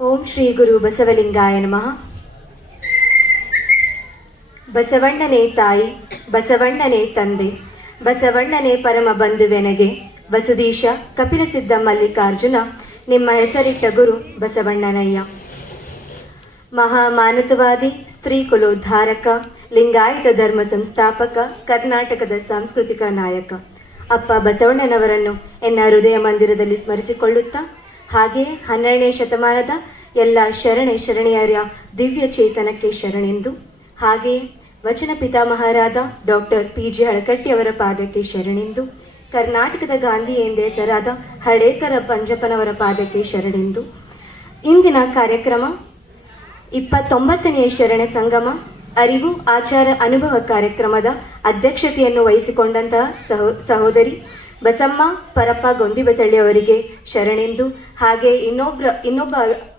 ಓಂ ಶ್ರೀ ಗುರು ಬಸವಲಿಂಗಾಯ ನಮಃ. ಬಸವಣ್ಣನೇ ತಾಯಿ, ಬಸವಣ್ಣನೇ ತಂದೆ, ಬಸವಣ್ಣನೇ ಪರಮ ಬಂಧುವೆನಗೆ, ವಸುದೀಶ ಕಪಿಲಸಿದ್ಧ ಮಲ್ಲಿಕಾರ್ಜುನ, ನಿಮ್ಮ ಹೆಸರಿಟ್ಟ ಗುರು ಬಸವಣ್ಣನಯ್ಯ. ಮಹಾಮಾನವವಾದಿ, ಸ್ತ್ರೀ ಕುಲೋದ್ಧಾರಕ, ಲಿಂಗಾಯತ ಧರ್ಮ ಸಂಸ್ಥಾಪಕ, ಕರ್ನಾಟಕದ ಸಾಂಸ್ಕೃತಿಕ ನಾಯಕ ಅಪ್ಪ ಬಸವಣ್ಣನವರನ್ನು ಎನ್ನ ಹೃದಯ ಮಂದಿರದಲ್ಲಿ ಸ್ಮರಿಸಿಕೊಳ್ಳುತ್ತಾ, ಹಾಗೆಯೇ 12ನೇ ಶತಮಾನದ ಎಲ್ಲ ಶರಣೆಯರ ದಿವ್ಯ ಚೇತನಕ್ಕೆ ಶರಣೆಂದು, ಹಾಗೆಯೇ ವಚನ ಪಿತಾಮಹರಾದ ಡಾಕ್ಟರ್ PG ಹಳಕಟ್ಟಿಯವರ ಪಾದಕ್ಕೆ ಶರಣೆಂದು, ಕರ್ನಾಟಕದ ಗಾಂಧಿ ಎಂದೇ ಹೆಸರಾದ ಹಡೇಕರ ಪಂಜಪ್ಪನವರ ಪಾದಕ್ಕೆ ಶರಣೆಂದು, ಇಂದಿನ ಕಾರ್ಯಕ್ರಮ 29ನೇ ಶರಣ ಸಂಗಮ ಅರಿವು ಆಚಾರ ಅನುಭವ ಕಾರ್ಯಕ್ರಮದ ಅಧ್ಯಕ್ಷತೆಯನ್ನು ವಹಿಸಿಕೊಂಡಂತಹ ಸಹೋದರಿ ಬಸಮ್ಮ ಪರಪ್ಪ ಗೊಂದಿಬಸಳ್ಳಿ ಅವರಿಗೆ ಶರಣೆಂದು, ಹಾಗೆ ಇನ್ನೊಬ್ಬ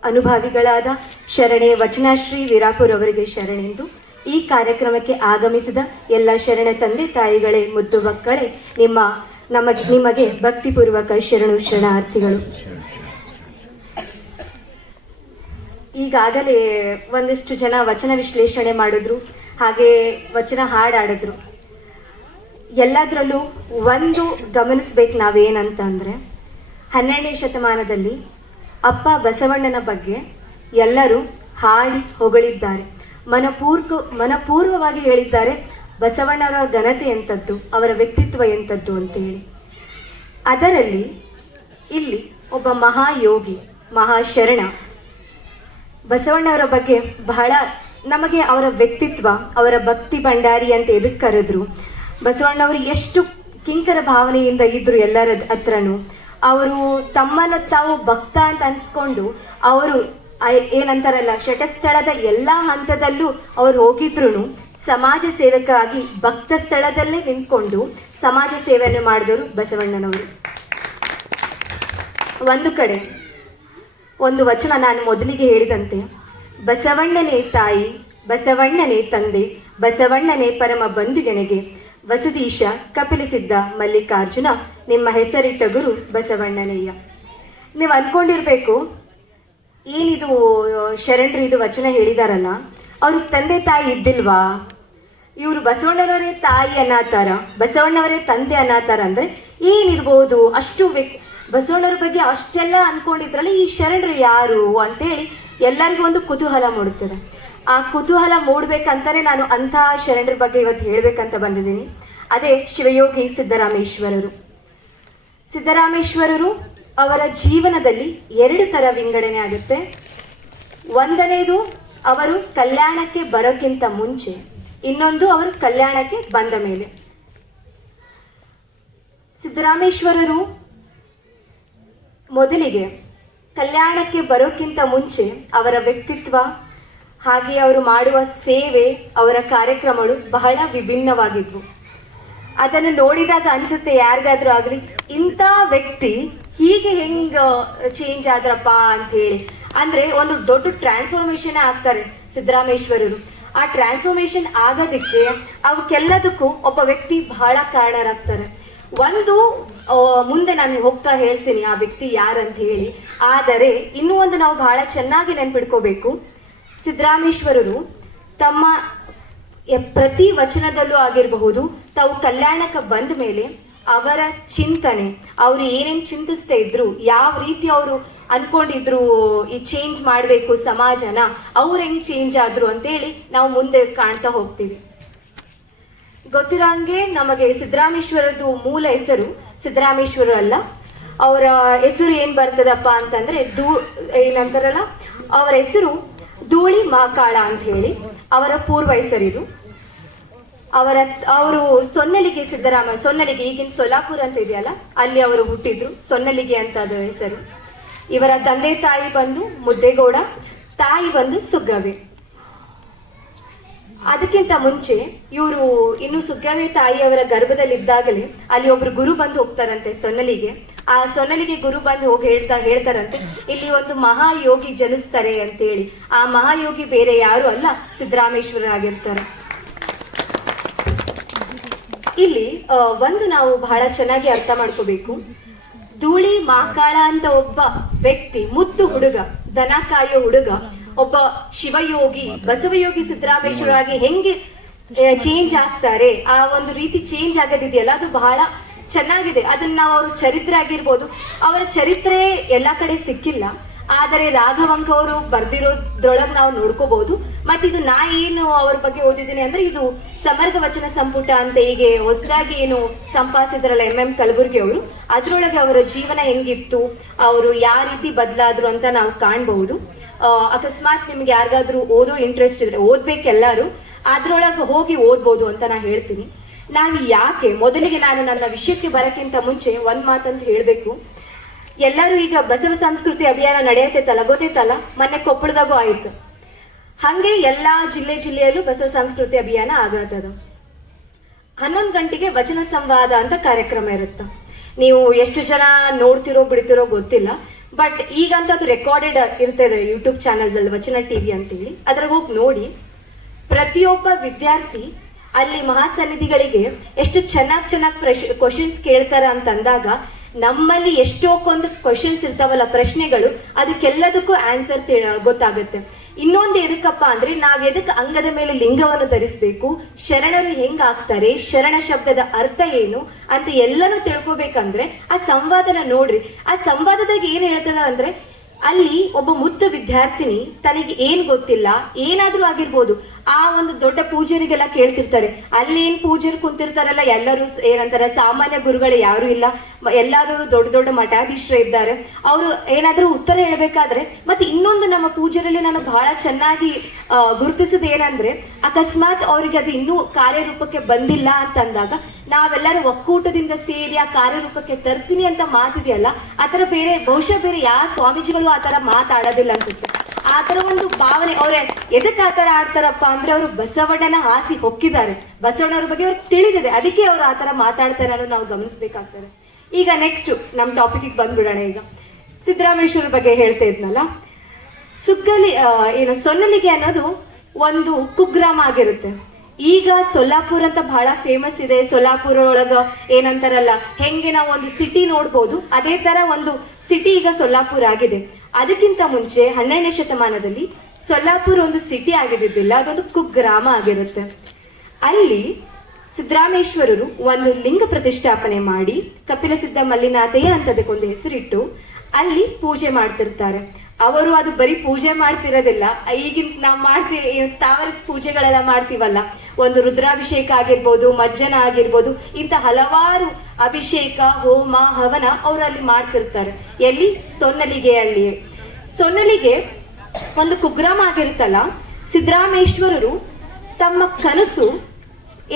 ಅನುಭಾವಿಗಳಾದ ಶರಣೆ ವಚನಶ್ರೀ ವೀರಾಪುರ್ ಅವರಿಗೆ ಶರಣೆಂದು, ಈ ಕಾರ್ಯಕ್ರಮಕ್ಕೆ ಆಗಮಿಸಿದ ಎಲ್ಲ ಶರಣ ತಂದೆ ತಾಯಿಗಳೇ, ಮುದ್ದು ಮಕ್ಕಳೇ, ನಿಮಗೆ ಭಕ್ತಿಪೂರ್ವಕ ಶರಣಾರ್ಥಿಗಳು. ಈಗಾಗಲೇ ಒಂದಿಷ್ಟು ಜನ ವಚನ ವಿಶ್ಲೇಷಣೆ ಮಾಡಿದ್ರು, ಹಾಗೆ ವಚನ ಹಾಡಾಡಿದ್ರು. ಎಲ್ಲದರಲ್ಲೂ ಒಂದು ಗಮನಿಸ್ಬೇಕು ನಾವೇನಂತಂದರೆ, 12ನೇ ಶತಮಾನದಲ್ಲಿ ಅಪ್ಪ ಬಸವಣ್ಣನ ಬಗ್ಗೆ ಎಲ್ಲರೂ ಹಾಡಿ ಹೊಗಳಿದ್ದಾರೆ, ಮನಪೂರ್ವವಾಗಿ ಹೇಳಿದ್ದಾರೆ ಬಸವಣ್ಣನವರ ಘನತೆ ಎಂಥದ್ದು, ಅವರ ವ್ಯಕ್ತಿತ್ವ ಎಂಥದ್ದು ಅಂತೇಳಿ. ಅದರಲ್ಲಿ ಇಲ್ಲಿ ಒಬ್ಬ ಮಹಾಯೋಗಿ, ಮಹಾಶರಣ ಬಸವಣ್ಣವರ ಬಗ್ಗೆ ಬಹಳ ನಮಗೆ ಅವರ ವ್ಯಕ್ತಿತ್ವ, ಅವರ ಭಕ್ತಿ ಭಂಡಾರಿ ಅಂತ ಎದಕ್ಕೆ ಕರೆದ್ರು, ಬಸವಣ್ಣವರು ಎಷ್ಟು ಕಿಂಕರ ಭಾವನೆಯಿಂದ ಇದ್ರು ಎಲ್ಲರ ಹತ್ರನೂ. ಅವರು ತಮ್ಮನ್ನು ತಾವು ಭಕ್ತ ಅಂತ ಅನ್ಸ್ಕೊಂಡು ಅವರು ಏನಂತಾರಲ್ಲ, ಶಟಸ್ಥಳದ ಎಲ್ಲ ಹಂತದಲ್ಲೂ ಅವ್ರು ಹೋಗಿದ್ರು ಸಮಾಜ ಸೇವಕರಾಗಿ ಭಕ್ತ ಸ್ಥಳದಲ್ಲೇ ನಿಂತ್ಕೊಂಡು ಸಮಾಜ ಸೇವೆಯನ್ನು ಮಾಡಿದವರು ಬಸವಣ್ಣನವರು. ಒಂದು ಕಡೆ ಒಂದು ವಚನ ನಾನು ಮೊದಲಿಗೆ ಹೇಳಿದಂತೆ, ಬಸವಣ್ಣನೇ ತಾಯಿ, ಬಸವಣ್ಣನೇ ತಂದೆ, ಬಸವಣ್ಣನೇ ಪರಮ ಬಂಧುಗೆಣಗೆ, ವಸುದೀಶ ಕಪಿಲಸಿದ್ಧ ಮಲ್ಲಿಕಾರ್ಜುನ, ನಿಮ್ಮ ಹೆಸರಿಟ್ಟ ಗುರು ಬಸವಣ್ಣನಯ್ಯ. ನೀವು ಅನ್ಕೊಂಡಿರ್ಬೇಕು, ಏನಿದು ಶರಣರು ಇದು ವಚನ ಹೇಳಿದಾರಲ್ಲ, ಅವ್ರ ತಂದೆ ತಾಯಿ ಇದ್ದಿಲ್ವಾ, ಇವರು ಬಸವಣ್ಣನವರೇ ತಾಯಿ ಅನ್ನತಾರ, ಬಸವಣ್ಣವರೇ ತಂದೆ ಅನ್ನತಾರ ಅಂದ್ರೆ ಏನಿರ್ಬೋದು, ಅಷ್ಟು ಬಸವಣ್ಣರ ಬಗ್ಗೆ ಅಷ್ಟೆಲ್ಲ ಅನ್ಕೊಂಡಿದ್ರಲ್ಲ, ಈ ಶರಣರು ಯಾರು ಅಂತೇಳಿ ಎಲ್ಲರಿಗೂ ಒಂದು ಕುತೂಹಲ ಮೂಡುತ್ತದೆ. ಆ ಕುತೂಹಲ ಮೂಡ್ಬೇಕಂತಾನೆ ನಾನು ಅಂತಹ ಶರಣರ ಬಗ್ಗೆ ಇವತ್ತು ಹೇಳ್ಬೇಕಂತ ಬಂದಿದ್ದೀನಿ. ಅದೇ ಶಿವಯೋಗಿ ಸಿದ್ದರಾಮೇಶ್ವರರು ಅವರ ಜೀವನದಲ್ಲಿ 2 ಥರ ವಿಂಗಡಣೆ ಆಗುತ್ತೆ. ಒಂದನೇದು ಅವರು ಕಲ್ಯಾಣಕ್ಕೆ ಬರೋಕ್ಕಿಂತ ಮುಂಚೆ, ಇನ್ನೊಂದು ಅವರು ಕಲ್ಯಾಣಕ್ಕೆ ಬಂದ ಮೇಲೆ. ಸಿದ್ದರಾಮೇಶ್ವರರು ಮೊದಲಿಗೆ ಕಲ್ಯಾಣಕ್ಕೆ ಬರೋಕ್ಕಿಂತ ಮುಂಚೆ ಅವರ ವ್ಯಕ್ತಿತ್ವ, ಹಾಗೆ ಅವರು ಮಾಡುವ ಸೇವೆ, ಅವರ ಕಾರ್ಯಕ್ರಮಗಳು ಬಹಳ ವಿಭಿನ್ನವಾಗಿದ್ವು. ಅದನ್ನು ನೋಡಿದಾಗ ಅನ್ಸುತ್ತೆ ಯಾರಿಗಾದ್ರೂ ಆಗಲಿ, ಇಂಥ ವ್ಯಕ್ತಿ ಹೀಗೆ ಹೆಂಗ ಚೇಂಜ್ ಆದ್ರಪ್ಪ ಅಂತ ಹೇಳಿ. ಅಂದ್ರೆ ಒಂದು ದೊಡ್ಡ ಟ್ರಾನ್ಸ್ಫಾರ್ಮೇಶನ್ ಆಗ್ತಾರೆ ಸಿದ್ದರಾಮೇಶ್ವರರು. ಆ ಟ್ರಾನ್ಸ್ಫಾರ್ಮೇಶನ್ ಆಗೋದಕ್ಕೆ ಅವಕ್ಕೆಲ್ಲದಕ್ಕೂ ಒಬ್ಬ ವ್ಯಕ್ತಿ ಬಹಳ ಕಾರಣರಾಗ್ತಾರೆ. ಒಂದು ಮುಂದೆ ನಾನು ಹೋಗ್ತಾ ಹೇಳ್ತೀನಿ ಆ ವ್ಯಕ್ತಿ ಯಾರಂತ ಹೇಳಿ. ಆದರೆ ಇನ್ನೂ ಒಂದು ನಾವು ಬಹಳ ಚೆನ್ನಾಗಿ ನೆನ್ಪಿಡ್ಕೋಬೇಕು, ಸಿದ್ದರಾಮೇಶ್ವರರು ತಮ್ಮ ಪ್ರತಿ ವಚನದಲ್ಲೂ ಆಗಿರಬಹುದು, ತಾವು ಕಲ್ಯಾಣಕ್ಕೆ ಬಂದ ಮೇಲೆ ಅವರ ಚಿಂತನೆ, ಅವರು ಏನೇನು ಚಿಂತಿಸ್ತಾ ಇದ್ರು, ಯಾವ ರೀತಿ ಅವರು ಅನ್ಕೊಂಡಿದ್ರು ಈ ಚೇಂಜ್ ಮಾಡಬೇಕು ಸಮಾಜನ, ಅವ್ರು ಹೆಂಗ್ ಚೇಂಜ್ ಆದ್ರು ಅಂತೇಳಿ ನಾವು ಮುಂದೆ ಕಾಣ್ತಾ ಹೋಗ್ತೀವಿ. ಗೊತ್ತಿರಂಗೆ ನಮಗೆ ಸಿದ್ದರಾಮೇಶ್ವರದ್ದು ಮೂಲ ಹೆಸರು ಸಿದ್ದರಾಮೇಶ್ವರ ಅಲ್ಲ. ಅವರ ಹೆಸರು ಏನ್ ಬರ್ತದಪ್ಪ ಅಂತಂದ್ರೆ ಏನಂತಾರಲ್ಲ, ಅವರ ಹೆಸರು ಧೂಳಿ ಮಾಕಾಳ ಅಂತ ಹೇಳಿ ಅವರ ಪೂರ್ವ ಹೆಸರಿದು. ಅವರು ಸೊನ್ನಲಿಗೆ ಸೊನ್ನಲಿಗೆ ಈಗಿನ ಸೊಲ್ಲಾಪುರ ಅಂತ ಇದೆಯಲ್ಲ, ಅಲ್ಲಿ ಅವರು ಹುಟ್ಟಿದ್ರು. ಸೊನ್ನಲಿಗೆ ಅಂತ ಅದು ಹೆಸರು. ಇವರ ತಂದೆ ತಾಯಿ ಬಂದು ಮುದ್ದೇಗೌಡ, ತಾಯಿ ಬಂದು ಸುಗ್ಗವೆ. ಅದಕ್ಕಿಂತ ಮುಂಚೆ ಇವರು ಇನ್ನು ಸುಗ್ಗವೆ ತಾಯಿಯವರ ಗರ್ಭದಲ್ಲಿದ್ದಾಗಲೇ ಅಲ್ಲಿ ಒಬ್ರು ಗುರು ಬಂದು ಹೋಗ್ತಾರಂತೆ ಸೊನ್ನಲಿಗೆ. ಆ ಸೊನ್ನಲಿಗೆ ಗುರು ಬಂದು ಹೋಗಿ ಹೇಳ್ತಾರಂತೆ, ಇಲ್ಲಿ ಒಂದು ಮಹಾಯೋಗಿ ಜನಿಸ್ತಾರೆ ಅಂತೇಳಿ. ಆ ಮಹಾಯೋಗಿ ಬೇರೆ ಯಾರು ಅಲ್ಲ, ಸಿದ್ದರಾಮೇಶ್ವರರಾಗಿರ್ತಾರೆ. ಇಲ್ಲಿ ಒಂದು ನಾವು ಬಹಳ ಚೆನ್ನಾಗಿ ಅರ್ಥ ಮಾಡ್ಕೋಬೇಕು, ಧೂಳಿ ಮಾಕಾಳ ಅಂತ ಒಬ್ಬ ವ್ಯಕ್ತಿ, ಮುದ್ದು ಹುಡುಗ, ದನ ಕಾಯೋ ಹುಡುಗ ಒಬ್ಬ ಶಿವಯೋಗಿ ಬಸವಯೋಗಿ ಸಿದ್ದರಾಮೇಶ್ವರಾಗಿ ಹೆಂಗೆ ಚೇಂಜ್ ಆಗ್ತಾರೆ, ಆ ಒಂದು ರೀತಿ ಚೇಂಜ್ ಆಗೋದಿದೆಯಲ್ಲ ಅದು ಬಹಳ ಚೆನ್ನಾಗಿದೆ. ಅದನ್ನ ನಾವು ಅವ್ರ ಚರಿತ್ರೆ ಆಗಿರ್ಬೋದು, ಅವರ ಚರಿತ್ರೆ ಎಲ್ಲಾ ಕಡೆ ಸಿಕ್ಕಿಲ್ಲ, ಆದರೆ ರಾಘವಂಕ ಅವರು ಬರ್ದಿರೋದ್ರೊಳಗೆ ನಾವು ನೋಡ್ಕೋಬಹುದು. ಮತ್ತೆ ಇದು ನಾ ಏನು ಅವ್ರ ಬಗ್ಗೆ ಓದಿದ್ದೀನಿ ಅಂದ್ರೆ ಇದು ಸಮರ್ಗ ವಚನ ಸಂಪುಟ ಅಂತ ಹೀಗೆ ಹೊಸದಾಗಿ ಏನು ಸಂಪಾದಿಸಿದ್ರಲ್ಲ MM ಕಲಬುರ್ಗಿ ಅವರು, ಅದ್ರೊಳಗೆ ಅವರ ಜೀವನ ಹೆಂಗಿತ್ತು, ಅವರು ಯಾವ ರೀತಿ ಬದಲಾದ್ರು ಅಂತ ನಾವು ಕಾಣ್ಬಹುದು. ಅಕಸ್ಮಾತ್ ನಿಮ್ಗೆ ಯಾರಿಗಾದ್ರೂ ಓದೋ ಇಂಟ್ರೆಸ್ಟ್ ಇದ್ರೆ ಓದ್ಬೇಕೆಲ್ಲರೂ, ಅದ್ರೊಳಗೆ ಹೋಗಿ ಓದ್ಬೋದು ಅಂತ ನಾ ಹೇಳ್ತೀನಿ. ನಾನು ಯಾಕೆ ಮೊದಲಿಗೆ ನಾನು ನನ್ನ ವಿಷಯಕ್ಕೆ ಬರಕ್ಕಿಂತ ಮುಂಚೆ ಒಂದ್ ಮಾತಂತ ಹೇಳ್ಬೇಕು. ಎಲ್ಲರೂ ಈಗ ಬಸವ ಸಂಸ್ಕೃತಿ ಅಭಿಯಾನ ನಡೆಯತೈತಲ್ಲ, ಗೊತ್ತೈತಲ್ಲ, ಮೊನ್ನೆ ಕೊಪ್ಪಳದಾಗೂ ಆಯ್ತು. ಹಂಗೆ ಎಲ್ಲಾ ಜಿಲ್ಲೆಯಲ್ಲೂ ಬಸವ ಸಂಸ್ಕೃತಿ ಅಭಿಯಾನ ಆಗತ್ತದ. 11 ಗಂಟೆಗೆ ವಚನ ಸಂವಾದ ಅಂತ ಕಾರ್ಯಕ್ರಮ ಇರುತ್ತ. ನೀವು ಎಷ್ಟು ಜನ ನೋಡ್ತಿರೋ ಬಿಡ್ತಿರೋ ಗೊತ್ತಿಲ್ಲ, ಬಟ್ ಈಗಂತೂ ಅದು ರೆಕಾರ್ಡೆಡ್ ಇರ್ತದೆ ಯೂಟ್ಯೂಬ್ ಚಾನಲ್ದಲ್ಲಿ, ವಚನ TV ಅಂತೇಳಿ. ಅದ್ರಾಗ ಹೋಗಿ ನೋಡಿ. ಪ್ರತಿಯೊಬ್ಬ ವಿದ್ಯಾರ್ಥಿ ಅಲ್ಲಿ ಮಹಾಸನ್ನಿಧಿಗಳಿಗೆ ಎಷ್ಟು ಚೆನ್ನಾಗಿ ಕ್ವಶನ್ಸ್ ಕೇಳ್ತಾರ ಅಂತಂದಾಗ ನಮ್ಮಲ್ಲಿ ಎಷ್ಟೊಂದು ಕ್ವಶನ್ಸ್ ಇರ್ತಾವಲ್ಲ, ಪ್ರಶ್ನೆಗಳು, ಅದಕ್ಕೆಲ್ಲದಕ್ಕೂ ಆನ್ಸರ್ ಗೊತ್ತಾಗುತ್ತೆ. ಇನ್ನೊಂದು ಎದಕ್ಕಪ್ಪ ಅಂದ್ರೆ ನಾವ್ ಎದಕ್ಕೆ ಅಂಗದ ಮೇಲೆ ಲಿಂಗವನ್ನು ಧರಿಸ್ಬೇಕು, ಶರಣರು ಹೆಂಗ್ ಆಗ್ತಾರೆ, ಶರಣ ಶಬ್ದದ ಅರ್ಥ ಏನು ಅಂತ ಎಲ್ಲರೂ ತಿಳ್ಕೊಬೇಕಂದ್ರೆ ಆ ಸಂವಾದನ ನೋಡ್ರಿ. ಆ ಸಂವಾದದಾಗ ಏನ್ ಹೇಳ್ತದ ಅಂದ್ರೆ, ಅಲ್ಲಿ ಒಬ್ಬ ಮುದ್ದು ವಿದ್ಯಾರ್ಥಿನಿ ತನಗೆ ಏನ್ ಗೊತ್ತಿಲ್ಲ, ಏನಾದ್ರೂ ಆಗಿರ್ಬೋದು, ಆ ಒಂದು ದೊಡ್ಡ ಪೂಜಾರಿಗೆಲ್ಲ ಕೇಳ್ತಿರ್ತಾರೆ. ಅಲ್ಲಿ ಏನ್ ಪೂಜಾರಿ ಕುಂತಿರ್ತಾರಲ್ಲ, ಎಲ್ಲರೂ ಏನಂತಾರೆ ಸಾಮಾನ್ಯ ಗುರುಗಳು ಯಾರು ಇಲ್ಲ, ಎಲ್ಲರೂ ದೊಡ್ಡ ದೊಡ್ಡ ಮಠಾಧೀಶರು ಇದ್ದಾರೆ. ಅವರು ಏನಾದ್ರೂ ಉತ್ತರ ಹೇಳ್ಬೇಕಾದ್ರೆ, ಮತ್ತೆ ಇನ್ನೊಂದು ನಮ್ಮ ಪೂಜಾರಲ್ಲಿ ನಾನು ಬಹಳ ಚೆನ್ನಾಗಿ ಗುರುತಿಸಿದ ಏನಂದ್ರೆ, ಅಕಸ್ಮಾತ್ ಅವ್ರಿಗೆ ಅದು ಇನ್ನೂ ಕಾರ್ಯರೂಪಕ್ಕೆ ಬಂದಿಲ್ಲ ಅಂತಂದಾಗ ನಾವೆಲ್ಲರೂ ಒಕ್ಕೂಟದಿಂದ ಸೇರಿ ಆ ಕಾರ್ಯರೂಪಕ್ಕೆ ತರ್ತೀನಿ ಅಂತ ಮಾತಿದೆಯಲ್ಲ, ಆತರ ಬಹುಶಃ ಬೇರೆ ಯಾವ ಸ್ವಾಮೀಜಿಗಳು ಆತರ ಮಾತಾಡೋದಿಲ್ಲ ಅನ್ಸುತ್ತೆ. ಆತರ ಒಂದು ಭಾವನೆ ಅವ್ರೆ ಎದಕ್ಕೆ ಆತರ ಆಡ್ತಾರಪ್ಪ ಅಂದ್ರೆ, ಅವರು ಬಸವಣ್ಣನ ಹಾಸಿ ಹೊಕ್ಕಿದ್ದಾರೆ, ಬಸವಣ್ಣವ್ರ ಬಗ್ಗೆ ಅವ್ರಿಗೆ ತಿಳಿದಿದೆ, ಅದಕ್ಕೆ ಅವ್ರು ಆತರ ಮಾತಾಡ್ತಾರೆ ಅನ್ನೋದು ನಾವು ಗಮನಿಸ್ಬೇಕಾಗ್ತದೆ. ಈಗ ನೆಕ್ಸ್ಟ್ ನಮ್ ಟಾಪಿಕ್ ಬಂದ್ಬಿಡೋಣ. ಈಗ ಸಿದ್ದರಾಮೇಶ್ವರ ಬಗ್ಗೆ ಹೇಳ್ತಾ ಇದ್ನಲ್ಲ, ಸೊನ್ನಲಿಗೆ ಅನ್ನೋದು ಒಂದು ಕುಗ್ರಾಮ ಆಗಿರುತ್ತೆ. ಈಗ ಸೊಲ್ಲಾಪುರ್ ಅಂತ ಬಹಳ ಫೇಮಸ್ ಇದೆ. ಸೊಲ್ಲಾಪುರ ಒಳಗ ಏನಂತಾರಲ್ಲ, ಹೆಂಗೆ ನಾವು ಒಂದು ಸಿಟಿ ನೋಡ್ಬೋದು, ಅದೇ ತರ ಒಂದು ಸಿಟಿ ಈಗ ಸೊಲ್ಲಾಪುರ ಆಗಿದೆ. ಅದಕ್ಕಿಂತ ಮುಂಚೆ 12ನೇ ಶತಮಾನದಲ್ಲಿ ಸೊಲ್ಲಾಪುರ ಒಂದು ಸಿಟಿ ಆಗಿದ್ದಿಲ್ಲ, ಅದೊಂದು ಕುಗ್ರಾಮ ಆಗಿರುತ್ತೆ. ಅಲ್ಲಿ ಸಿದ್ದರಾಮೇಶ್ವರರು ಒಂದು ಲಿಂಗ ಪ್ರತಿಷ್ಠಾಪನೆ ಮಾಡಿ ಕಪಿಲ ಸಿದ್ಧ ಮಲ್ಲಿನಾಥಯ್ಯ ಅಂತದಕ್ಕೊಂದು ಹೆಸರಿಟ್ಟು ಅಲ್ಲಿ ಪೂಜೆ ಮಾಡ್ತಿರ್ತಾರೆ. ಅವರು ಅದು ಬರೀ ಪೂಜೆ ಮಾಡ್ತಿರೋದಿಲ್ಲ, ಈಗಿನ ನಾವು ಸ್ಥಾವರ ಪೂಜೆಗಳೆಲ್ಲ ಮಾಡ್ತೀವಲ್ಲ, ಒಂದು ರುದ್ರಾಭಿಷೇಕ ಆಗಿರ್ಬೋದು, ಮಜ್ಜನ ಆಗಿರ್ಬೋದು, ಇಂಥ ಹಲವಾರು ಅಭಿಷೇಕ, ಹೋಮ, ಹವನ ಅವರು ಅಲ್ಲಿ ಮಾಡ್ತಿರ್ತಾರೆ. ಎಲ್ಲಿ? ಸೊನ್ನಲಿಗೆ ಒಂದು ಕುಗ್ರಾಮ ಆಗಿರುತ್ತಲ್ಲ, ಸಿದ್ದರಾಮೇಶ್ವರರು ತಮ್ಮ ಕನಸು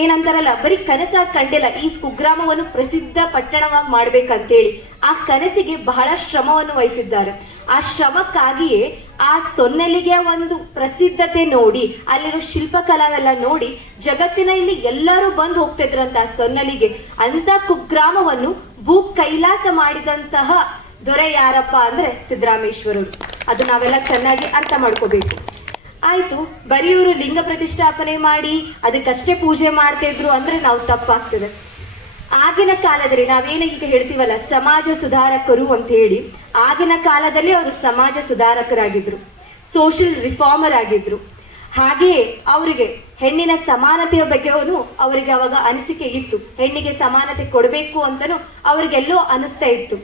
ಏನಂತಾರಲ್ಲ, ಬರೀ ಕನಸಾಗಿ ಕಂಡಿಲ್ಲ, ಈ ಕುಗ್ರಾಮವನ್ನು ಪ್ರಸಿದ್ಧ ಪಟ್ಟಣವಾಗಿ ಮಾಡ್ಬೇಕಂತೇಳಿ ಆ ಕನಸಿಗೆ ಬಹಳ ಶ್ರಮವನ್ನು ವಹಿಸಿದ್ದಾರೆ. ಆ ಶ್ರಮಕ್ಕಾಗಿಯೇ ಆ ಸೊನ್ನಲಿಗೆ ಒಂದು ಪ್ರಸಿದ್ಧತೆ ನೋಡಿ, ಅಲ್ಲಿರೋ ಶಿಲ್ಪಕಲಾವೆಲ್ಲ ನೋಡಿ ಜಗತ್ತಿನಲ್ಲಿ ಎಲ್ಲರೂ ಬಂದು ಹೋಗ್ತಿದ್ರಂತ ಸೊನ್ನಲಿಗೆ. ಅಂತ ಕುಗ್ರಾಮವನ್ನು ಭೂ ಕೈಲಾಸ ಮಾಡಿದಂತಹ ದೊರೆ ಯಾರಪ್ಪ ಅಂದ್ರೆ ಸಿದ್ದರಾಮೇಶ್ವರರು. ಅದು ನಾವೆಲ್ಲ ಚೆನ್ನಾಗಿ ಅರ್ಥ ಮಾಡ್ಕೋಬೇಕು. ಆಯ್ತು, ಬರೀ ಇವರು ಲಿಂಗ ಪ್ರತಿಷ್ಠಾಪನೆ ಮಾಡಿ ಅದಕ್ಕಷ್ಟೇ ಪೂಜೆ ಮಾಡ್ತಾ ಇದ್ರು ಅಂದ್ರೆ ನಾವು ತಪ್ಪಾಗ್ತದೆ. ಆಗಿನ ಕಾಲದಲ್ಲಿ ನಾವೇನ ಈಗ ಹೇಳ್ತೀವಲ್ಲ ಸಮಾಜ ಸುಧಾರಕರು ಅಂತ ಹೇಳಿ, ಆಗಿನ ಕಾಲದಲ್ಲಿ ಅವರು ಸಮಾಜ ಸುಧಾರಕರಾಗಿದ್ರು, ಸೋಷಿಯಲ್ ರಿಫಾರ್ಮರ್ ಆಗಿದ್ರು. ಹಾಗೆಯೇ ಅವರಿಗೆ ಹೆಣ್ಣಿನ ಸಮಾನತೆಯ ಬಗ್ಗೆ ಅವರಿಗೆ ಅವಾಗ ಅನಿಸಿಕೆ ಇತ್ತು, ಹೆಣ್ಣಿಗೆ ಸಮಾನತೆ ಕೊಡಬೇಕು ಅಂತನೂ ಅವ್ರಿಗೆಲ್ಲೋ ಅನಿಸ್ತಾ ಇತ್ತು.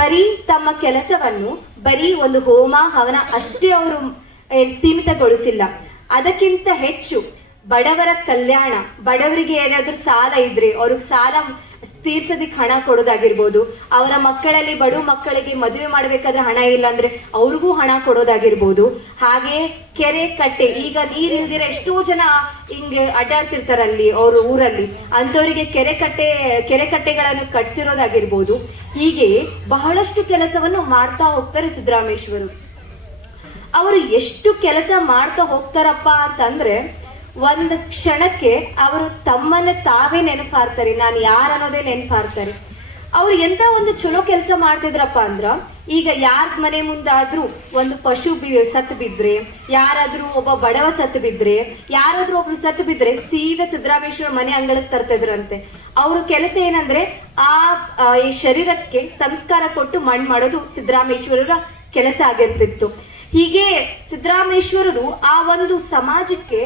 ಬರೀ ತಮ್ಮ ಕೆಲಸವನ್ನು ಬರೀ ಒಂದು ಹೋಮ ಹವನ ಅಷ್ಟೇ ಅವರು ಸೀಮಿತಗೊಳಿಸಿಲ್ಲ. ಅದಕ್ಕಿಂತ ಹೆಚ್ಚು ಬಡವರ ಕಲ್ಯಾಣ, ಬಡವರಿಗೆ ಏನಾದ್ರೂ ಸಾಲ ಇದ್ರೆ ಅವ್ರಿಗೆ ಸಾಲ ತೀರ್ಸೋದಿಕ್ ಹಣ ಕೊಡೋದಾಗಿರ್ಬೋದು, ಅವರ ಮಕ್ಕಳಲ್ಲಿ ಬಡ ಮಕ್ಕಳಿಗೆ ಮದುವೆ ಮಾಡ್ಬೇಕಾದ್ರೆ ಹಣ ಇಲ್ಲ ಅಂದ್ರೆ ಅವ್ರಿಗೂ ಹಣ ಕೊಡೋದಾಗಿರ್ಬೋದು. ಹಾಗೆ ಕೆರೆ ಕಟ್ಟೆ, ಈಗ ನೀರ್ ಇಲ್ದಿರ ಎಷ್ಟೋ ಜನ ಹಿಂಗೆ ಅಡ್ಡಾಡ್ತಿರ್ತಾರಲ್ಲಿ ಅವ್ರ ಊರಲ್ಲಿ, ಅಂತವರಿಗೆ ಕೆರೆ ಕಟ್ಟೆಗಳನ್ನು ಕಟ್ಸಿರೋದಾಗಿರ್ಬೋದು. ಹೀಗೆ ಬಹಳಷ್ಟು ಕೆಲಸವನ್ನು ಮಾಡ್ತಾ ಹೋಗ್ತಾರೆ ಸಿದ್ದರಾಮೇಶ್ವರರು. ಅವರು ಎಷ್ಟು ಕೆಲಸ ಮಾಡ್ತಾ ಹೋಗ್ತಾರಪ್ಪ ಅಂತಂದ್ರೆ, ಒಂದು ಕ್ಷಣಕ್ಕೆ ಅವರು ತಮ್ಮನ್ನ ತಾವೇ ನೆನಪಾರ್ತಾರೆ, ನಾನು ಯಾರನ್ನೋದೇ ನೆನಪಾರ್ತಾರೆ. ಅವ್ರು ಎಂತ ಒಂದು ಚಲೋ ಕೆಲಸ ಮಾಡ್ತಿದ್ರಪ್ಪ ಅಂದ್ರ, ಈಗ ಯಾರ ಮನೆ ಮುಂದಾದ್ರೂ ಒಂದು ಪಶು ಸತ್ತು ಬಿದ್ರೆ, ಯಾರಾದ್ರೂ ಒಬ್ಬ ಬಡವ ಸತ್ತು ಬಿದ್ರೆ, ಯಾರಾದ್ರೂ ಒಬ್ರು ಸತ್ತು ಬಿದ್ರೆ ಸೀದಾ ಸಿದ್ದರಾಮೇಶ್ವರ ಮನೆ ಅಂಗಳಕ್ಕೆ ತರ್ತಿದ್ರಂತೆ. ಅವ್ರ ಕೆಲಸ ಏನಂದ್ರೆ ಆ ಶರೀರಕ್ಕೆ ಸಂಸ್ಕಾರ ಕೊಟ್ಟು ಮಣ್ಣು ಮಾಡೋದು ಸಿದ್ದರಾಮೇಶ್ವರರ ಕೆಲಸ ಆಗಿರ್ತಿತ್ತು. ಹೀಗೆ ಸಿದ್ದರಾಮೇಶ್ವರರು ಆ ಒಂದು ಸಮಾಜಕ್ಕೆ